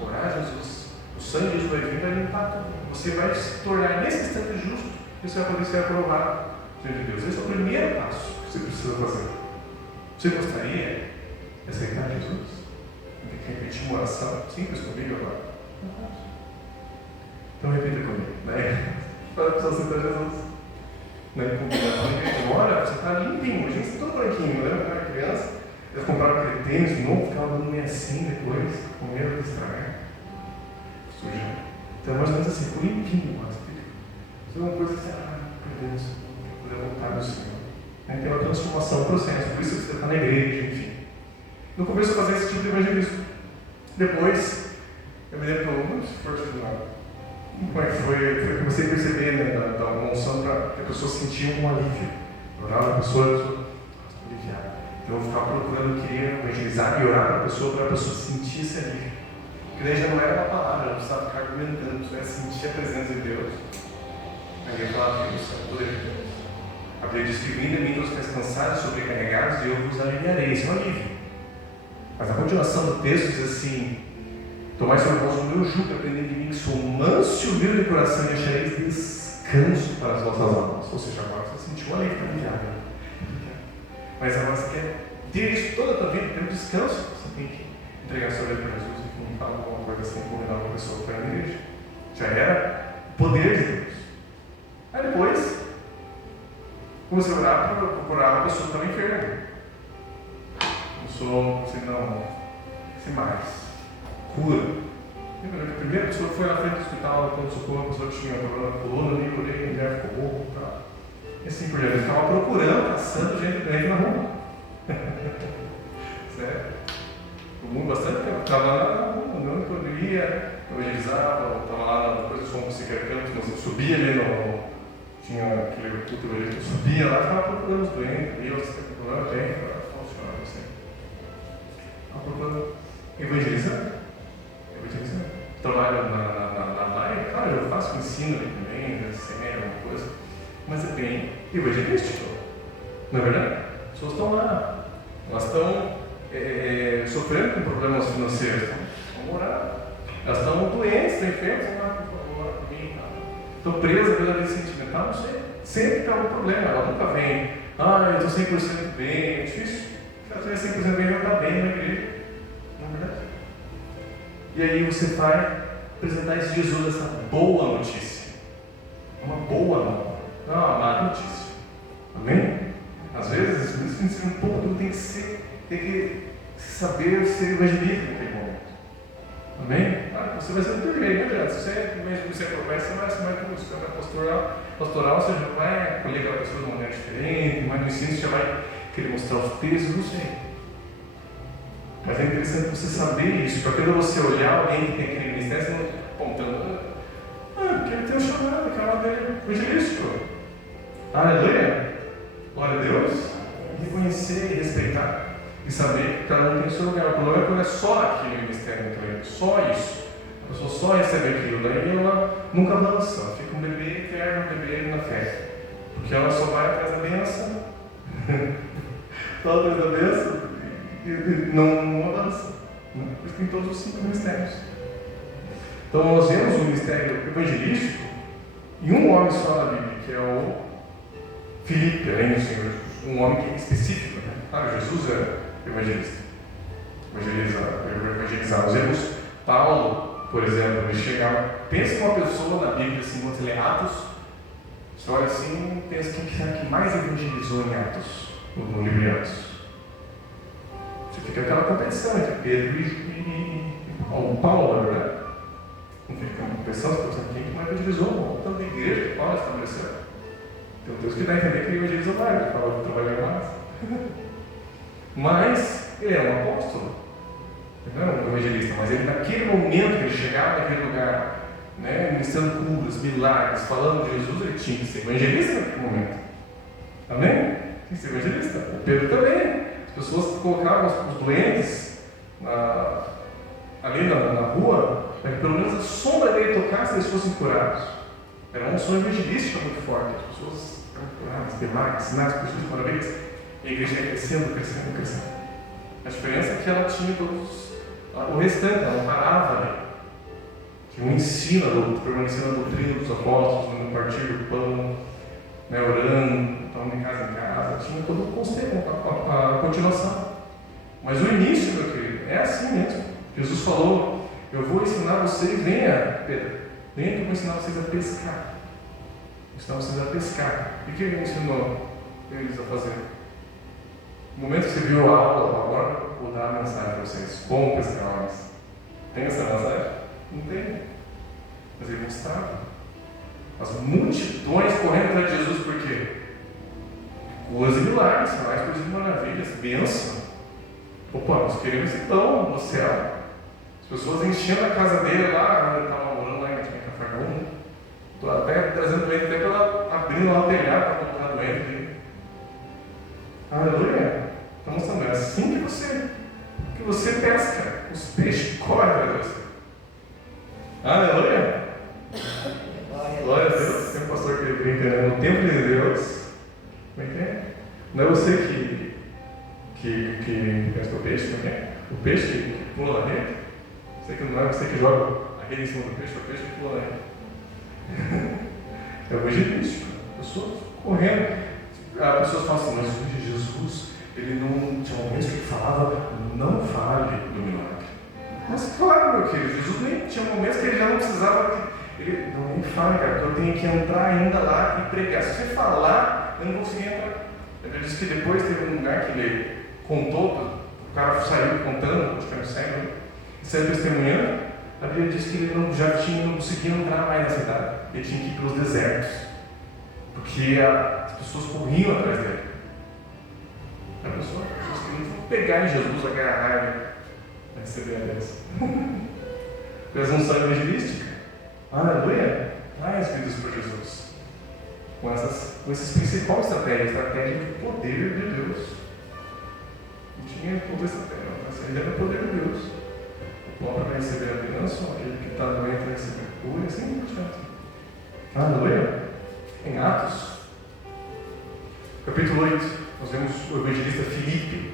orar a Jesus, o sangue de Jesus vai vir, vai limpar tudo. Você vai se tornar nesse instante justo e você vai poder ser aprovado diante de Deus. Esse é o primeiro passo que você precisa fazer. Você gostaria de aceitar Jesus? Tem que repetir uma oração simples comigo agora? Então repita comigo, né? Para a pessoa aceitar Jesus. Né? Agora você está limpinho, imagina você todo branquinho, lembra quando era criança? Eles compravam aquele tênis novo, ficava dando meio assim depois, com medo de estragar. Suja. Então é mais ou menos assim, ficou limpinho, mas isso é uma coisa que você meu Deus, poder voltar do Senhor. Tem uma transformação, um processo, por isso que você está na igreja, enfim. No começo eu fazia esse tipo de evangelismo. Depois, eu me lembro que eu muito forte do lado. Como é que foi? Eu comecei a perceber, né, da unção para que a pessoa sentia um alívio. Eu orava a pessoa aliviada. Então eu ficava procurando, queria evangelizar e orar para a pessoa sentir esse alívio. Porque daí já não era uma palavra, eu não precisava ficar argumentando, você sentir a presença de Deus. Aí eu falava: Deus, é o poder de Deus. A Bíblia diz que: vinde a mim todos que estáis cansados e sobrecarregados, e eu vos aliviarei. Isso é um alívio. Mas a continuação do texto diz assim: tomai sobre vós o meu jugo, aprendei de mim, que sou manso e humilde de coração, e achareis descanso para as vossas almas. Ou seja, agora você sentiu uma alívio aliviado. Mas agora você quer ter isso toda a tua vida, ter um descanso, você tem que entregar sua vida para Jesus e não falar alguma coisa assim, convidar uma pessoa para a igreja. Já era o poder de Deus. Aí depois, comecei a orar para procurar uma pessoa que estava enferma. Começou, assim, não, se mais, cura. A primeira pessoa que foi na frente do hospital, quando socorro, a pessoa que tinha problema com coluna, ali, orei, a mulher ficou rouco e tal. E assim por diante. Ele ficava procurando, caçando gente doente na rua. Sério. Comum bastante tempo. Estava lá na rua, andando quando eu ia, eu evangelizava, estava lá depois do som psiquiátrico, mas eu subia ali no. Tinha aquele culto evangélico, eu subia lá e ficava procurando os doentes. E eu, você está procurando bem? Funciona, não sei. Estava procurando evangelizando. Trabalho na live, claro, eu faço ensino ali também, sério, alguma coisa, mas é bem evangelístico, não é verdade? As pessoas estão lá, elas estão sofrendo com problemas financeiros, estão morando, elas estão doentes, estão enfermas, estão lá, por favor, por mim, estão presas pela vida sentimental, não sei, sempre tem algum problema, ela nunca vem, eu estou 100% bem, é difícil, se ela estiver 100% bem, vai estar bem na igreja, não é verdade? E aí você vai apresentar esse Jesus, essa boa notícia. Uma boa nova, não uma má notícia. Amém? Às vezes, por isso que ensina um pouco, tem que saber ser evangelista naquele momento. Amém? Você vai ser do teu jeito, não adianta. Se você começa, você vai com você vai pastoral, você já vai acolher aquela pessoa de uma maneira diferente, mas no ensino você já vai querer mostrar os textos, não sei. Mas é interessante você saber isso, porque quando você olhar alguém que tem aquele ministério, você não apontando, porque ele tem um chamado, que é uma dele evangelístico. Aleluia! Glória a Deus! Reconhecer e respeitar. E saber que cada um tem o seu lugar. O problema é quando é só aquele ministério, só isso. A pessoa só recebe aquilo, daí ela nunca avança, ela fica um bebê eterno, um bebê na fé. Porque ela só vai atrás da bênção. Só atrás da bênção. Não avança. Por isso tem todos os 5 ministérios. Então nós vemos o ministério evangelístico em um homem só na Bíblia, que é o Filipe, além do Senhor Jesus. Um homem que é específico. Né? Claro, Jesus era evangelista. Evangelizava os irmãos. Paulo, por exemplo, ele chegava. Pensa em uma pessoa na Bíblia, assim, quando você lê Atos, você olha assim e pensa quem será que mais evangelizou em Atos, no livro de Atos. Fica aquela competição entre Pedro e Paulo, na verdade. Não fica uma competição, você está quem que mais evangelizou, tanto da igreja que Paulo estabeleceu. Tem Deus que dá a entender que ele evangelizou mais, ele fala que trabalha mais. Mas ele é um apóstolo, ele não é um evangelista, mas ele naquele momento que ele chegava naquele lugar, né, ministrando curas, milagres, falando de Jesus, ele tinha que ser evangelista naquele momento. Amém? Tem que ser evangelista. O Pedro também. As pessoas colocavam os doentes ali na rua, para que pelo menos a sombra dele tocasse e eles fossem curados. Era uma unção evangelística muito forte. As pessoas eram curadas, milagres, sinais, pessoas maravilhas. E a igreja ia crescendo. A diferença é que ela tinha todos o restante, ela não parava ali. Tinha um ensino, permanecia na doutrina dos apóstolos, no partir do pão, né, orando, estava de casa em casa, tinha todo o conselho, a continuação. Mas o início, meu querido, é assim mesmo. Jesus falou: eu vou ensinar vocês, venha, Pedro, venha que eu vou ensinar vocês a pescar. Vou ensinar vocês a pescar. E o que ele ensinou eles a fazer? No momento que você viu a aula, agora eu vou dar a mensagem para vocês: como pescar homens. Tem essa mensagem? Não tem. Mas ele mostrava. As multidões correndo atrás de Jesus, por quê? Curas e milagres, sinais, coisas e maravilhas, bênção. Opa, nós queremos esse pão no céu. As pessoas enchendo a casa dele lá, ele estava morando lá em Cafarnaum. Estou até trazendo doente, até pela abrindo lá o telhado para colocar doente dele. Aleluia! Está mostrando, é assim que você pesca. Os peixes correm atrás de você. Aleluia! Glória a Deus. Tem um pastor que brinca, né? No templo de Deus. Como é que é? Não é você que pesca o peixe também? O peixe que pula na rede? Não é você que joga a rede em cima do peixe, é o peixe que pula na rede. É o evangelístico. Pessoas correndo. As pessoas falam assim: mas Jesus, ele não tinha momentos que ele falava, não fale do milagre. Mas claro, meu querido, Jesus nem tinha momentos que ele já não precisava. Ele não me fala, cara, eu tenho que entrar ainda lá e pregar. Se você falar, eu não vou conseguir entrar. Ele disse que depois teve um lugar que ele contou, o cara saiu contando, acho que era no céu, saiu testemunhando, a Bíblia diz que ele não conseguia entrar mais na cidade. Ele tinha que ir pelos desertos. Porque as pessoas corriam atrás dele. As pessoas queriam pegar em Jesus, agarrar ele, para receber a bênção. Porque elas não são evangelísticas. Aleluia! Traz vidas para Jesus. Com esses principais estratégias, estratégia de poder de Deus. Não tinha toda essa estratégia, mas ele era o poder de Deus. O pobre vai receber a bênção, aquele que está doente vai receber a cura, e assim por diante. Aleluia! Em Atos, capítulo 8, nós vemos o evangelista Filipe.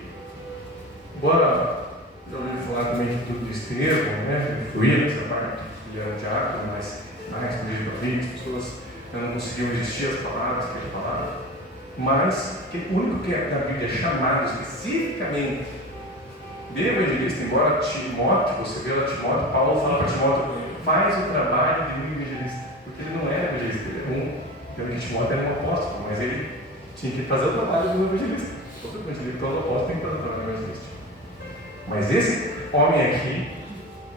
Embora eu ouvi falar também de Estevão, né? Influía nessa parte, ele era um diácono, mas mais no meio da vida, as pessoas não conseguiam resistir às palavras que ele falava. Mas o único que na Bíblia é chamado especificamente de evangelista, embora Timóteo, você vê lá Timóteo, Paulo fala para Timóteo, faz o trabalho de um evangelista, porque ele não era evangelista, ele era então Timóteo era um apóstolo, mas ele tinha que fazer o trabalho de um evangelista. Todo evangelista, todo apóstolo tem que fazer o trabalho de um evangelista. Mas esse homem aqui,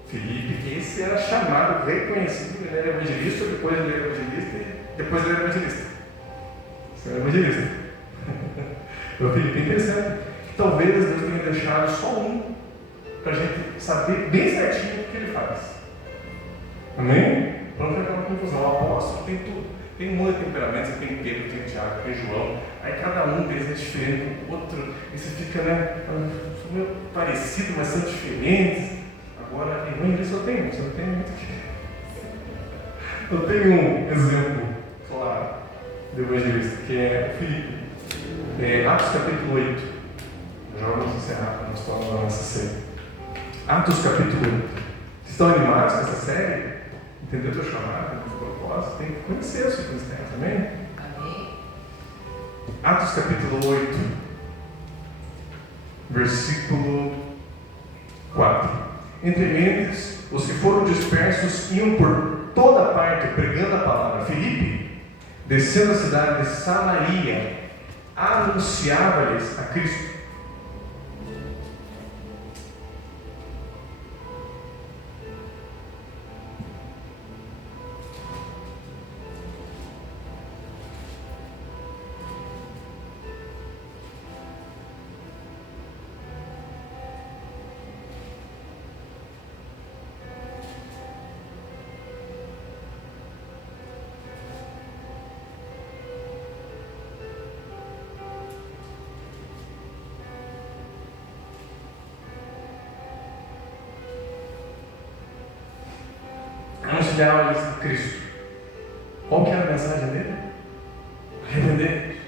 Filipe, que esse era chamado, reconhecido, ele era evangelista, depois ele era evangelista e depois ele era evangelista. Você era evangelista. O Filipe é interessante. Talvez Deus tenha deixado só um para a gente saber bem certinho o que ele faz. Amém? Para não ficar uma confusão. O apóstolo tem tudo. Tem um monte de temperamentos, tem Pedro, tem Tiago, tem João. Aí cada um deles é diferente do outro. E você fica, né? São meio parecidos, mas são diferentes. Agora, evangelista só tem muito aqui. Eu tenho um exemplo claro de evangelista, que é o Filipe. Atos capítulo 8. Já vamos encerrar para nós falar nessa série. Atos capítulo 8. Vocês estão animados com essa série? Entendeu o teu chamado, o teu propósito? Tem que conhecer os seus ministérios, amém? Amém. Atos capítulo 8, versículo 4. Entre eles, os que foram dispersos iam por toda parte pregando a palavra. Filipe, descendo a cidade de Samaria, anunciava-lhes a Cristo. Anunciava-lhes a Cristo. Qual que era a mensagem dele? Arrepender.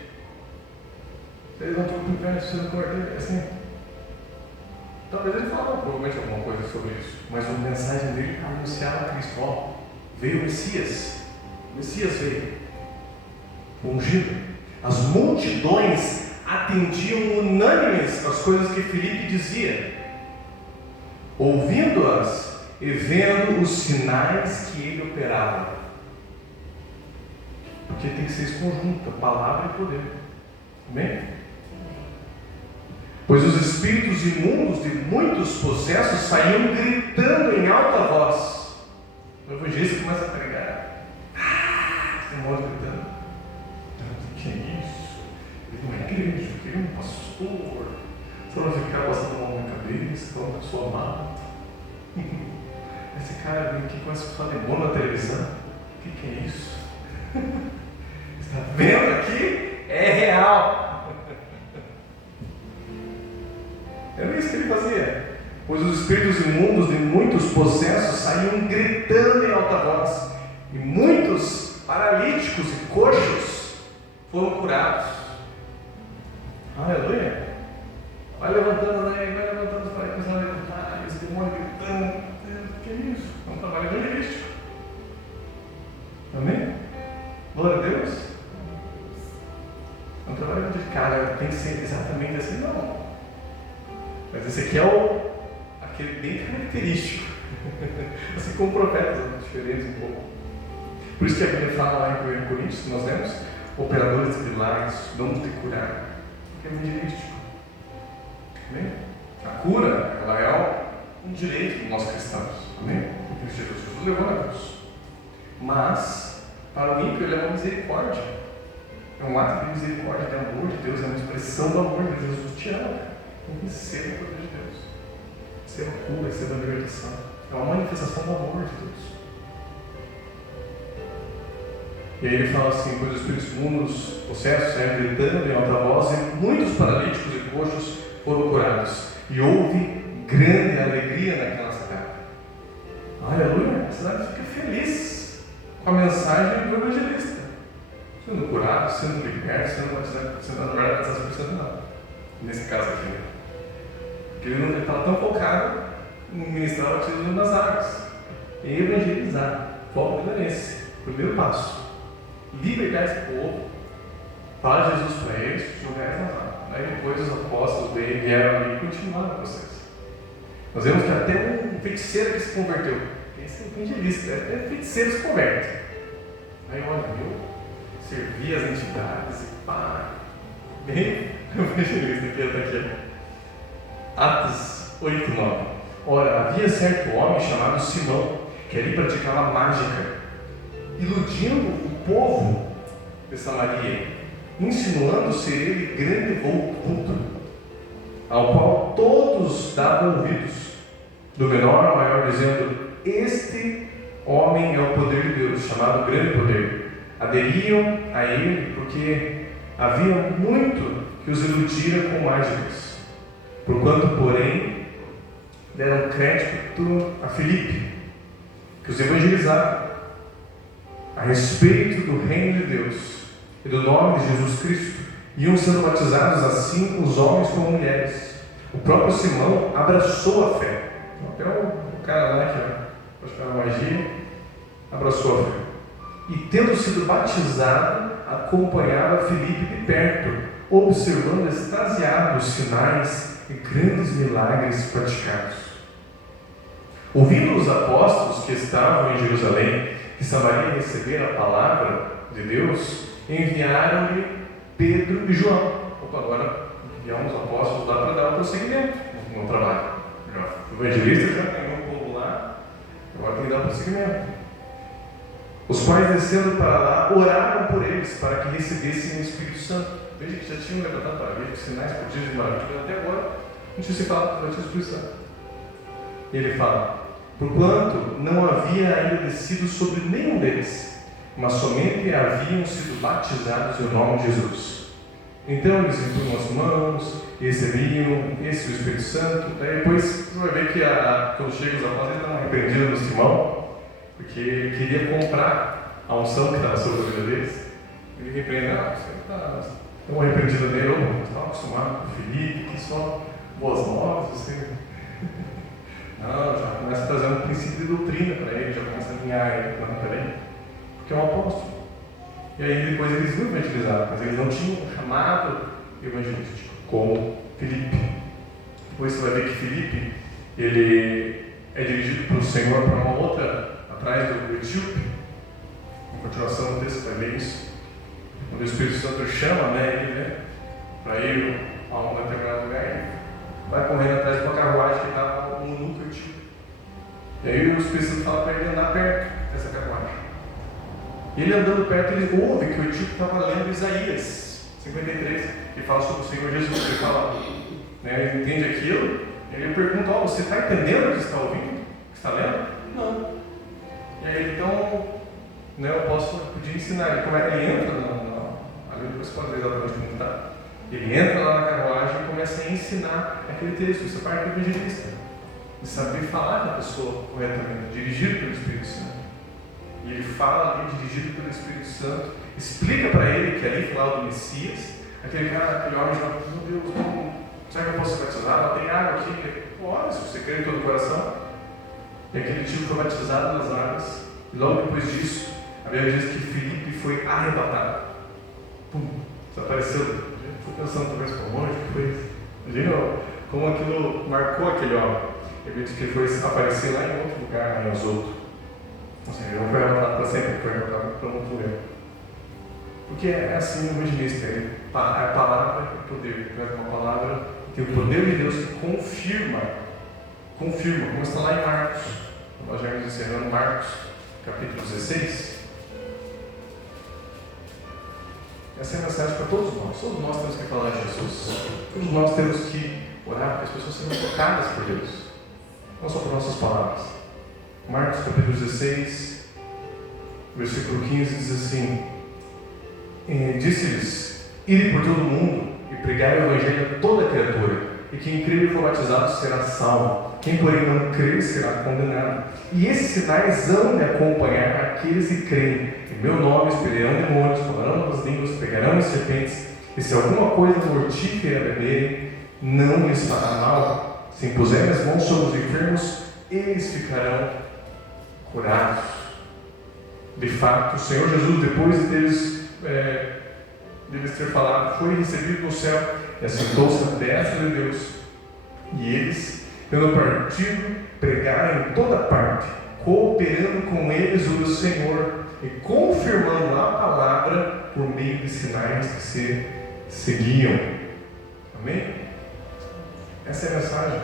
Eles não estão cumprindo isso no cordeiro, assim. Talvez ele falava provavelmente alguma coisa sobre isso, mas a mensagem dele anunciava a Cristo. Ó, veio o Messias. O Messias veio. Ungido. As multidões atendiam unânimes às coisas que Filipe dizia, ouvindo-as e vendo os sinais que ele operava. Porque tem que ser esse conjunto, palavra e poder. Amém? Pois os espíritos imundos de muitos possessos saíam gritando em alta voz. O evangelista começa a pregar. Tem um monte gritando. O que é isso? Ele não é igreja, ele é um pastor. Você não vai ficar passando a mão na cabeça, falando a sua mão. Esse cara vem aqui com essa sua demônio na televisão. O que é isso? Está vendo aqui? É real. Era isso que ele fazia. Pois os espíritos imundos de muitos possessos saíam gritando em alta voz. E muitos paralíticos e coxos foram curados. Aleluia. Vai levantando, vai levantando, vai começando a levantar. Esse demônio gritando. Que é isso? É um trabalho evangelístico. Amém? Glória a Deus. É um trabalho evangelístico. Cara, tem que ser exatamente assim, não. Mas esse aqui é aquele bem característico. Assim como profetas, diferentes um pouco. Por isso que a Bíblia fala lá em 1 Coríntios, nós vemos operadores de milagres, dons de curar. Porque é evangelístico. Amém? A cura, ela é um direito de nós cristãos. Amém? O Jesus levou na cruz. Mas, para o ímpio, ele é uma misericórdia. É um ato de misericórdia, de amor de Deus, é uma expressão do amor de Deus. Jesus te ama, cara. Receba o poder de Deus. Receba a cura, receba a libertação. É uma manifestação do amor de Deus. E aí ele fala assim: pois os espíritos imundos, possessos, saíram gritando em alta voz, e muitos paralíticos e coxos foram curados. E houve grande alegria naquela cidade. Aleluia! A cidade fica feliz com a mensagem do evangelista. Sendo curado, sendo liberto, sendo batizado, sendo adorado, essas pessoas não. Nesse caso aqui, né? Porque ele não estava tão focado em ministrar o batismo nas águas, em evangelizar. Foco dele é esse, primeiro passo. Libertar esse povo, falar de Jesus para eles, jogar eles nas águas. Aí depois os apóstolos vieram ali e continuaram o processo. Nós vemos que até um feiticeiro que se converteu, esse é um evangelista, até um feiticeiro se converte. Aí olha, eu servi as entidades e pá, bem evangelista que está aqui. Atos 8:9. Ora, havia certo homem chamado Simão, que ali praticava mágica, iludindo o povo de Samaria, insinuando ser ele grande vulto, ao qual todos davam ouvidos, do menor ao maior, dizendo: este homem é o poder de Deus, chamado grande poder. Aderiam a ele porque havia muito que os iludira com mágicas, porquanto, porém, deram crédito a Filipe, que os evangelizava a respeito do reino de Deus e do nome de Jesus Cristo. Iam sendo batizados assim os homens como mulheres. O próprio Simão abraçou a fé. Até o cara lá que praticava magia abraçou a fé. E tendo sido batizado, acompanhava Filipe de perto, observando extasiado os sinais e grandes milagres praticados. Ouvindo os apóstolos que estavam em Jerusalém, que Samaria recebera a palavra de Deus, enviaram-lhe Pedro e João. Agora enviamos os apóstolos lá para dar um prosseguimento no trabalho. O evangelista já ganhou um povo lá, agora tem que dar um prosseguimento. Os quais, descendo para lá, oraram por eles para que recebessem o Espírito Santo. Veja que já tinham levantado para ver sinais, prodígios e maravilhas, até agora não tinha se falado do Espírito Santo. E ele fala: porquanto não havia ainda descido sobre nenhum deles, mas somente haviam sido batizados no nome de Jesus. Então eles impunham as mãos e recebiam o Espírito Santo. Aí depois você vai ver que quando chega os apóstolos, eles estavam repreendidos no Simão, porque ele queria comprar a unção que estava sobre a vida deles. Ele repreende: você está tão arrependido dele, ou estava acostumado com o Filipe, que só boas novas, você. Não, já começa a trazer um princípio de doutrina para ele, já começa a alinhar ele. Não, peraí, porque é um apóstolo. E aí depois eles não evangelizaram, mas eles não tinham um chamado evangelístico, como Filipe. Depois você vai ver que Filipe, ele é dirigido pelo Senhor para uma outra, atrás do etíope. Na continuação do texto vai ver isso. Quando o Espírito Santo chama ele, para ir a um determinado lugar, ele vai correndo atrás de uma carruagem que estava um eunuco etíope. E aí o Espírito Santo fala para ele andar perto dessa carruagem. E ele andando perto, ele ouve que o etíope estava lendo Isaías 53, que fala sobre o Senhor Jesus. Ele fala, ele entende aquilo, e ele pergunta: você está entendendo o que está ouvindo? O que está lendo? Não. E aí então, eu posso podia ensinar. Ele entra ali depois pode ver exatamente como está. Ele entra lá na carruagem e começa a ensinar aquele texto. Isso é parte do evangelista, de saber falar com a pessoa corretamente, dirigido pelo Espírito Santo. E ele fala ali, dirigido pelo Espírito Santo, explica para ele que ali falava do Messias. Aquele homem fala: meu Deus, será que eu posso ser batizado? Tem água aqui? Olha, se você crê em todo o coração. E aquele tio foi batizado nas águas. E logo depois disso, a Bíblia diz que Filipe foi arrebatado. Pum, desapareceu. Eu fui pensando talvez por onde que foi isso. Imagina como aquilo marcou aquele homem. Ele disse que ele foi aparecer lá em outro lugar, em Azoto. Ou seja, ele não foi arrebatado para sempre, ele foi arrebatado para um outro lugar. Porque é assim o evangelista, a palavra é poder. Uma palavra tem o poder de Deus que confirma, como está lá em Marcos. Nós já vamos encerrando Marcos, capítulo 16. Essa é a mensagem para todos nós. Todos nós temos que falar de Jesus. Todos nós temos que orar para que as pessoas sejam tocadas por Deus. Não só por nossas palavras. Marcos, capítulo 16, versículo 15, diz assim: disse-lhes: ide por todo o mundo e pregai o evangelho a toda criatura, e quem crer e for batizado será salvo, quem porém não crer será condenado. E esses sinais hão de acompanhar aqueles que creem. Em meu nome expelirão demônios, falarão novas línguas, pegarão em serpentes, e se alguma coisa mortífera beberem, não lhes fará mal. Se impuserem as mãos sobre os enfermos, eles ficarão curados. De fato, o Senhor Jesus, depois deles ter falado, foi recebido no céu e assentou-se à destra de Deus. E eles, tendo partido, pregaram em toda parte, cooperando com eles o Senhor e confirmando a palavra por meio de sinais que se seguiam. Amém? Essa é a mensagem.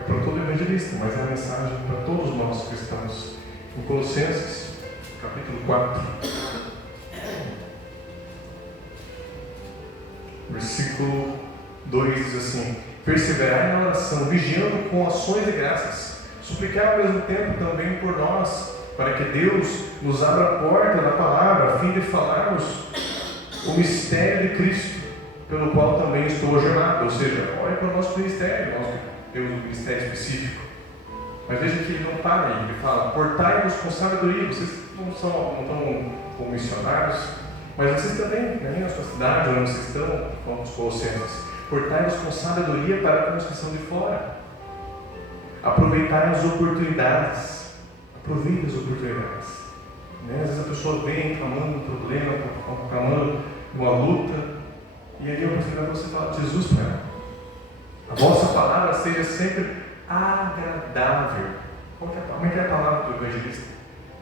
É para todo evangelista, mas é a mensagem para todos nós cristãos. Em Colossenses, capítulo 4, versículo 2 diz assim: perseverai na oração, vigiando com ações de graças, suplicar ao mesmo tempo também por nós, para que Deus nos abra a porta da palavra, a fim de falarmos o mistério de Cristo, pelo qual também estou algemado. Ou seja, olhe para o nosso ministério, nós temos um ministério específico. Mas veja que ele não para aí, ele fala: portai-vos com sabedoria. Vocês não estão como missionários, mas vocês também, na sua cidade, onde vocês estão, como os colossenses, portai-vos com sabedoria para com os que são de fora. Aproveitai as oportunidades. Aproveite as oportunidades. Às vezes a pessoa vem clamando um problema, clamando uma luta, e aí a oportunidade você fala de Jesus para ela. A vossa palavra seja sempre agradável. Como é que é a palavra do evangelista?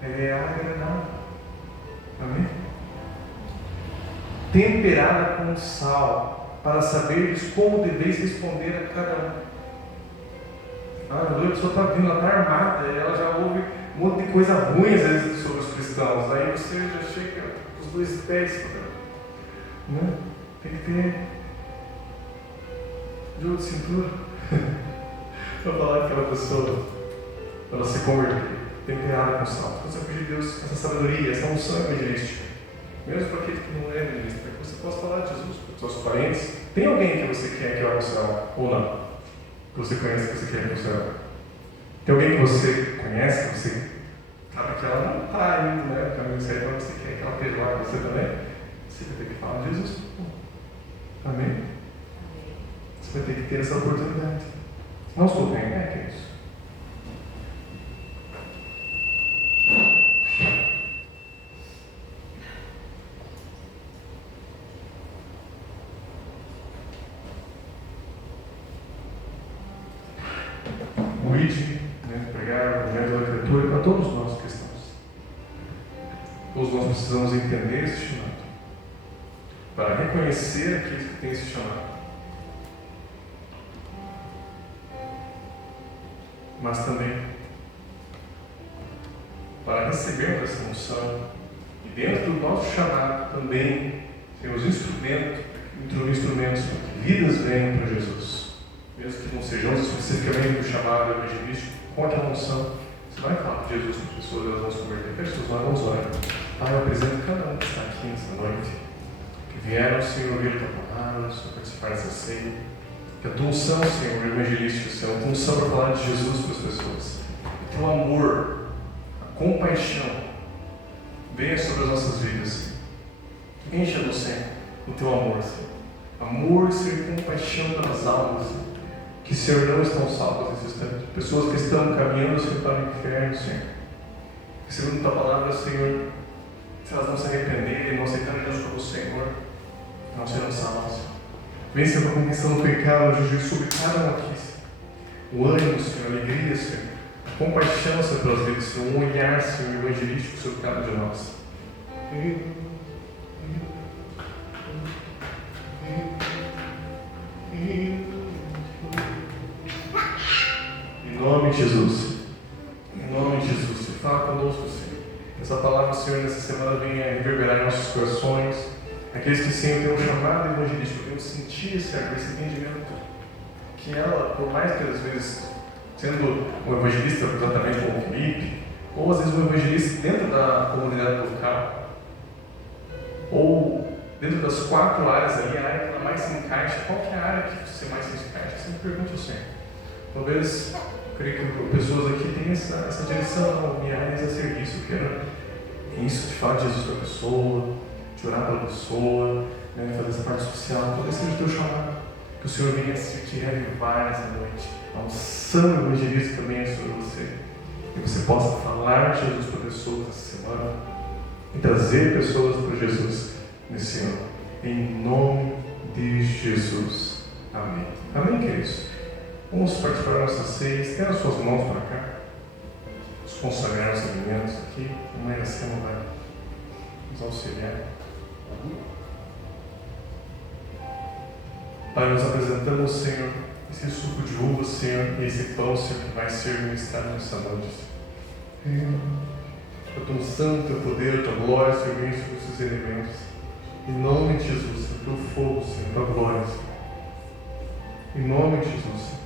É agradável. Amém? Temperada com sal, para saberes como deveis responder a cada um. A pessoa está vindo, ela está armada, ela já ouve um monte de coisa ruim às vezes sobre os cristãos. Aí você já chega com os dois pés. Né? Tem que ter jogo de cintura para falar que aquela pessoa, ela se converter, temperada com sal. Você pedir a Deus essa sabedoria, essa unção evangelística, mesmo para aquele que não é evangelista, para que você possa falar de Jesus para os seus parentes. Tem alguém que você quer que vá para o céu ou não? Que você conhece que você quer ir para o céu? Tem alguém que você conhece, que você sabe que ela não está indo, né? Que ela sai, então você quer que ela esteja lá com você também? Você vai ter que falar de Jesus. Amém? Você vai ter que ter essa oportunidade. Não estou bem, né, queridos? O ID, pregar o evangelho da criatura para todos nós cristãos. Todos nós precisamos entender esse chamado, para reconhecer aqueles que têm esse chamado, mas também para recebermos essa unção e dentro do nosso chamado também temos instrumentos para que vidas venham para Jesus. Mesmo que não sejamos especificamente do chamado evangelístico, com aquela unção, você vai falar de Jesus para as pessoas, elas vão se converter. Pessoas, nós vamos orar. Pai, eu apresento cada um que está aqui nessa noite, que vieram, Senhor, ouvir a tua palavra, Senhor, participar dessa ceia. Que a tua unção, Senhor, evangelística, Senhor, a tua unção para falar de Jesus para as pessoas. Que o teu amor, a compaixão, venha sobre as nossas vidas, Senhor. Encha-nos, Senhor, o teu amor, Senhor. Amor, Senhor, e compaixão pelas almas, Senhor, que, Senhor, não estão salvas nesse instante. Pessoas que estão caminhando, Senhor, para o inferno, Senhor. Que, segundo a tua palavra, Senhor, se elas não se arrependerem, não aceitarem Jesus como Senhor, não serão salvas. Vem, Senhor, com a convicção do pecado, Jesus, sobre cada um aqui, Senhor. O ânimo, Senhor, a alegria, Senhor. A compaixão, Senhor, pelas vidas, Senhor. Um olhar, Senhor, evangelístico sobre cada um de nós. Em nome de Jesus. Em nome de Jesus. fala conosco, Senhor. Essa palavra, Senhor, nessa semana venha reverberar em nossos corações. Aqueles que, Senhor, têm um chamado evangelístico, venham sentir, Senhor, esse entendimento. Que ela, por mais que às vezes, sendo um evangelista exatamente como o Felipe, ou às vezes um evangelista dentro da comunidade local, ou dentro das 4 áreas ali, a área que ela mais se encaixa, qual que é a área que você mais se encaixa? Sempre pergunte ao Senhor. Talvez, eu creio que pessoas aqui têm essa direção, não, minha área é serviço, eu quero isso, de falar de Jesus para a pessoa, de orar pela pessoa, né, fazer essa parte social, todo esse seja o teu chamado. Que o Senhor venha te reavivar nessa noite. A unção evangelista também é sobre você. Que você possa falar de Jesus para pessoas essa semana e trazer pessoas para Jesus nesse ano. Em nome de Jesus. Amém. Amém, queridos? Vamos participar da nossa ceia. Tem as suas mãos para cá. Vamos consagrar os alimentos aqui. A mãe da cena vai nos auxiliar. Pai, nós apresentamos, Senhor, esse suco de uva, Senhor, e esse pão, Senhor, que vai ser ministrado nessa noite. A tua unção, o teu poder, a tua glória, Senhor, vem sobre esses elementos. Em nome de Jesus, o teu fogo, Senhor, a tua glória, Senhor. Em nome de Jesus,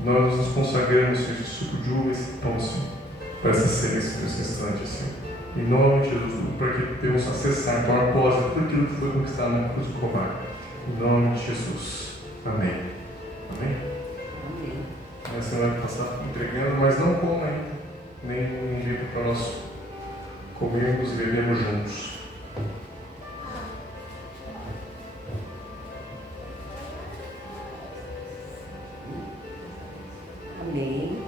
nós nos consagramos, Senhor, esse suco de uva, esse pão, Senhor, para essa ceia, nesse instante, Senhor. Em nome de Jesus, para que podemos acessar, tomar posse de tudo aquilo que foi conquistado na cruz do Calvário. Em nome de Jesus. Amém. Amém? Amém. Você vai passar entregando, mas não coma ainda. Nem invito para nós comermos e bebermos juntos. Amém.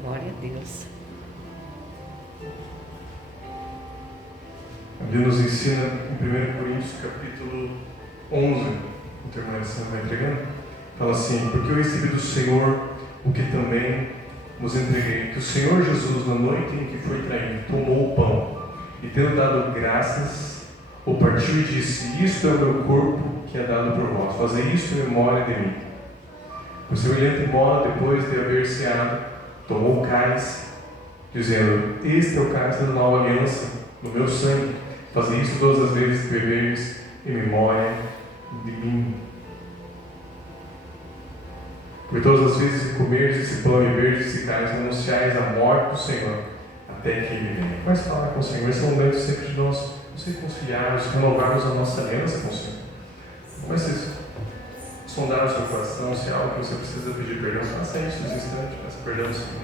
Glória a Deus. A Bíblia nos ensina em 1 Coríntios capítulo 11, vou terminar essa vai entregando, fala assim: porque eu recebi do Senhor o que também nos entreguei, que o Senhor Jesus, na noite em que foi traído, tomou o pão e, tendo dado graças, o partiu e disse: isto é o meu corpo que é dado por vós, fazei isto em memória de mim. Por semelhante modo, depois de haver ceado, tomou o cálice, dizendo: este é o cálice da nova aliança, no meu sangue, fazei isto todas as vezes que beberes em memória de mim. Por todas as vezes que comerdes esse pão e beberdes esse cálice, anunciais a morte do Senhor, até que Ele venha. Mas falar com o Senhor, esse é o momento sempre de nós nos reconciliarmos, renovarmos a nossa aliança com o Senhor. Comece a sondar o seu coração, se há algo que você precisa pedir perdão, faça isso nesse instante, peça perdão ao Senhor.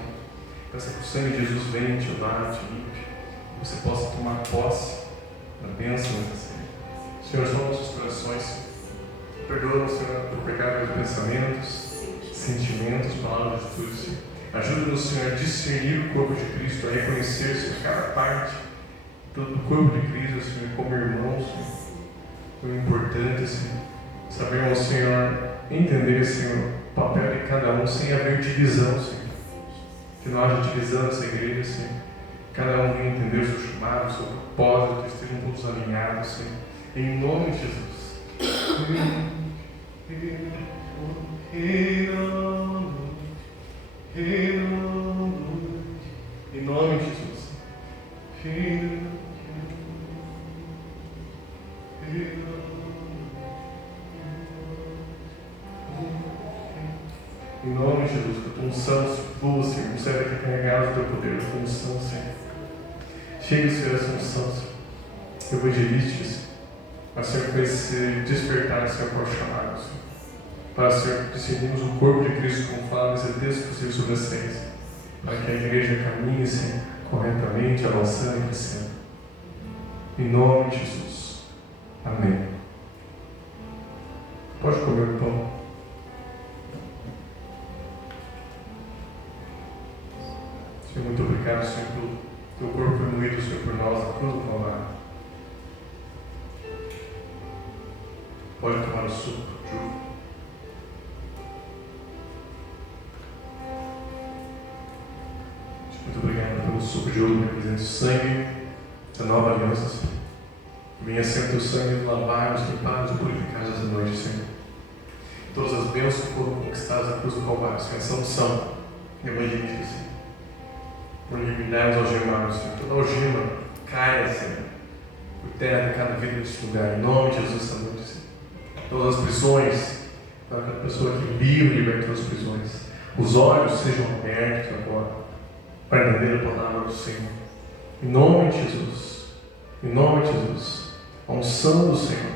Peça que o sangue de Jesus venha te lave, te limpe, que você possa tomar posse da bênção dessa ceia. Senhor, são nossos corações. Perdoa-nos, Senhor, por pecado dos pensamentos, sentimentos, palavras, atitudes, Senhor. Ajuda-nos, Senhor, a discernir o corpo de Cristo, a reconhecer, Senhor, cada parte do corpo de Cristo, Senhor, como irmãos, Senhor. Foi importante, Senhor, sabermos, Senhor, entender, Senhor, o papel de cada um sem haver divisão, Senhor. Que não haja divisão nessa igreja, Senhor. Cada um venha entender o seu chamado, o seu propósito, que estejam todos alinhados, Senhor. Em nome de Jesus. Em nome de Jesus. Em nome de Jesus, que a tua unção flua, Senhor. Não serve aqui carregar o teu poder, a tua unção, Senhor. Chegue, Senhor, essa unção, Senhor. Evangelística, Senhor. Para, Senhor, com esse despertar, Senhor, para o chamado, Senhor. Para, Senhor, que seguimos o corpo de Cristo, como fala nesse texto possível sobre a ciência. Para que a igreja caminhe, Senhor, corretamente, avançando e crescendo. Em nome de Jesus. Amém. Pode comer o pão. Senhor, muito obrigado, Senhor, pelo teu corpo foi moído, Senhor, por nós, na cruz do Calvário. Pode tomar o suco de uva. Muito obrigado pelo suco de uva que representa o sangue da nova aliança, Senhor. Venha ser o teu sangue lavados, limpados e purificados essa noite, Senhor. Todas as bênçãos que foram conquistadas na cruz do Calvário, Senhor, essa unção evangelística, Senhor. por ligarmos algemados, Senhor. Toda algema caia, Senhor, por terra de cada vida neste lugar. Em nome de Jesus, esta noite, Senhor. Todas as prisões, para cada pessoa que livre e liberta as prisões. Os olhos sejam abertos agora para entender a palavra do Senhor. Em nome de Jesus. Em nome de Jesus. A unção do Senhor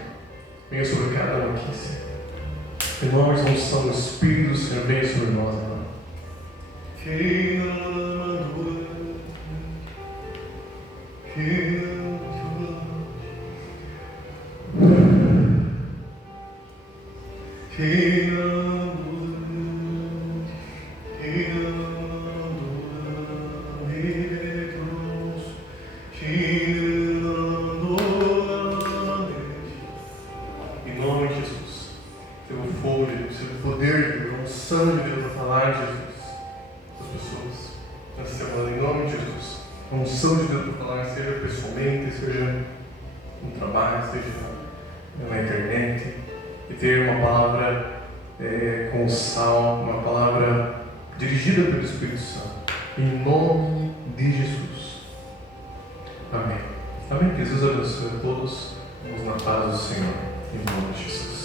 venha sobre cada um aqui, Senhor. Em nome de unção do Espírito do Senhor venha sobre nós agora. Em nome de Jesus, pelo fogo de Deus, pelo poder de Deus, a unção de Deus, a falar de Jesus para as pessoas nessa semana, em nome de Jesus. A unção de Deus para falar, seja pessoalmente, seja no trabalho, seja na internet, e ter uma palavra com sal, uma palavra dirigida pelo Espírito Santo, em nome de Jesus. Amém. Amém. Que Jesus abençoe a todos. Vamos na paz do Senhor, em nome de Jesus.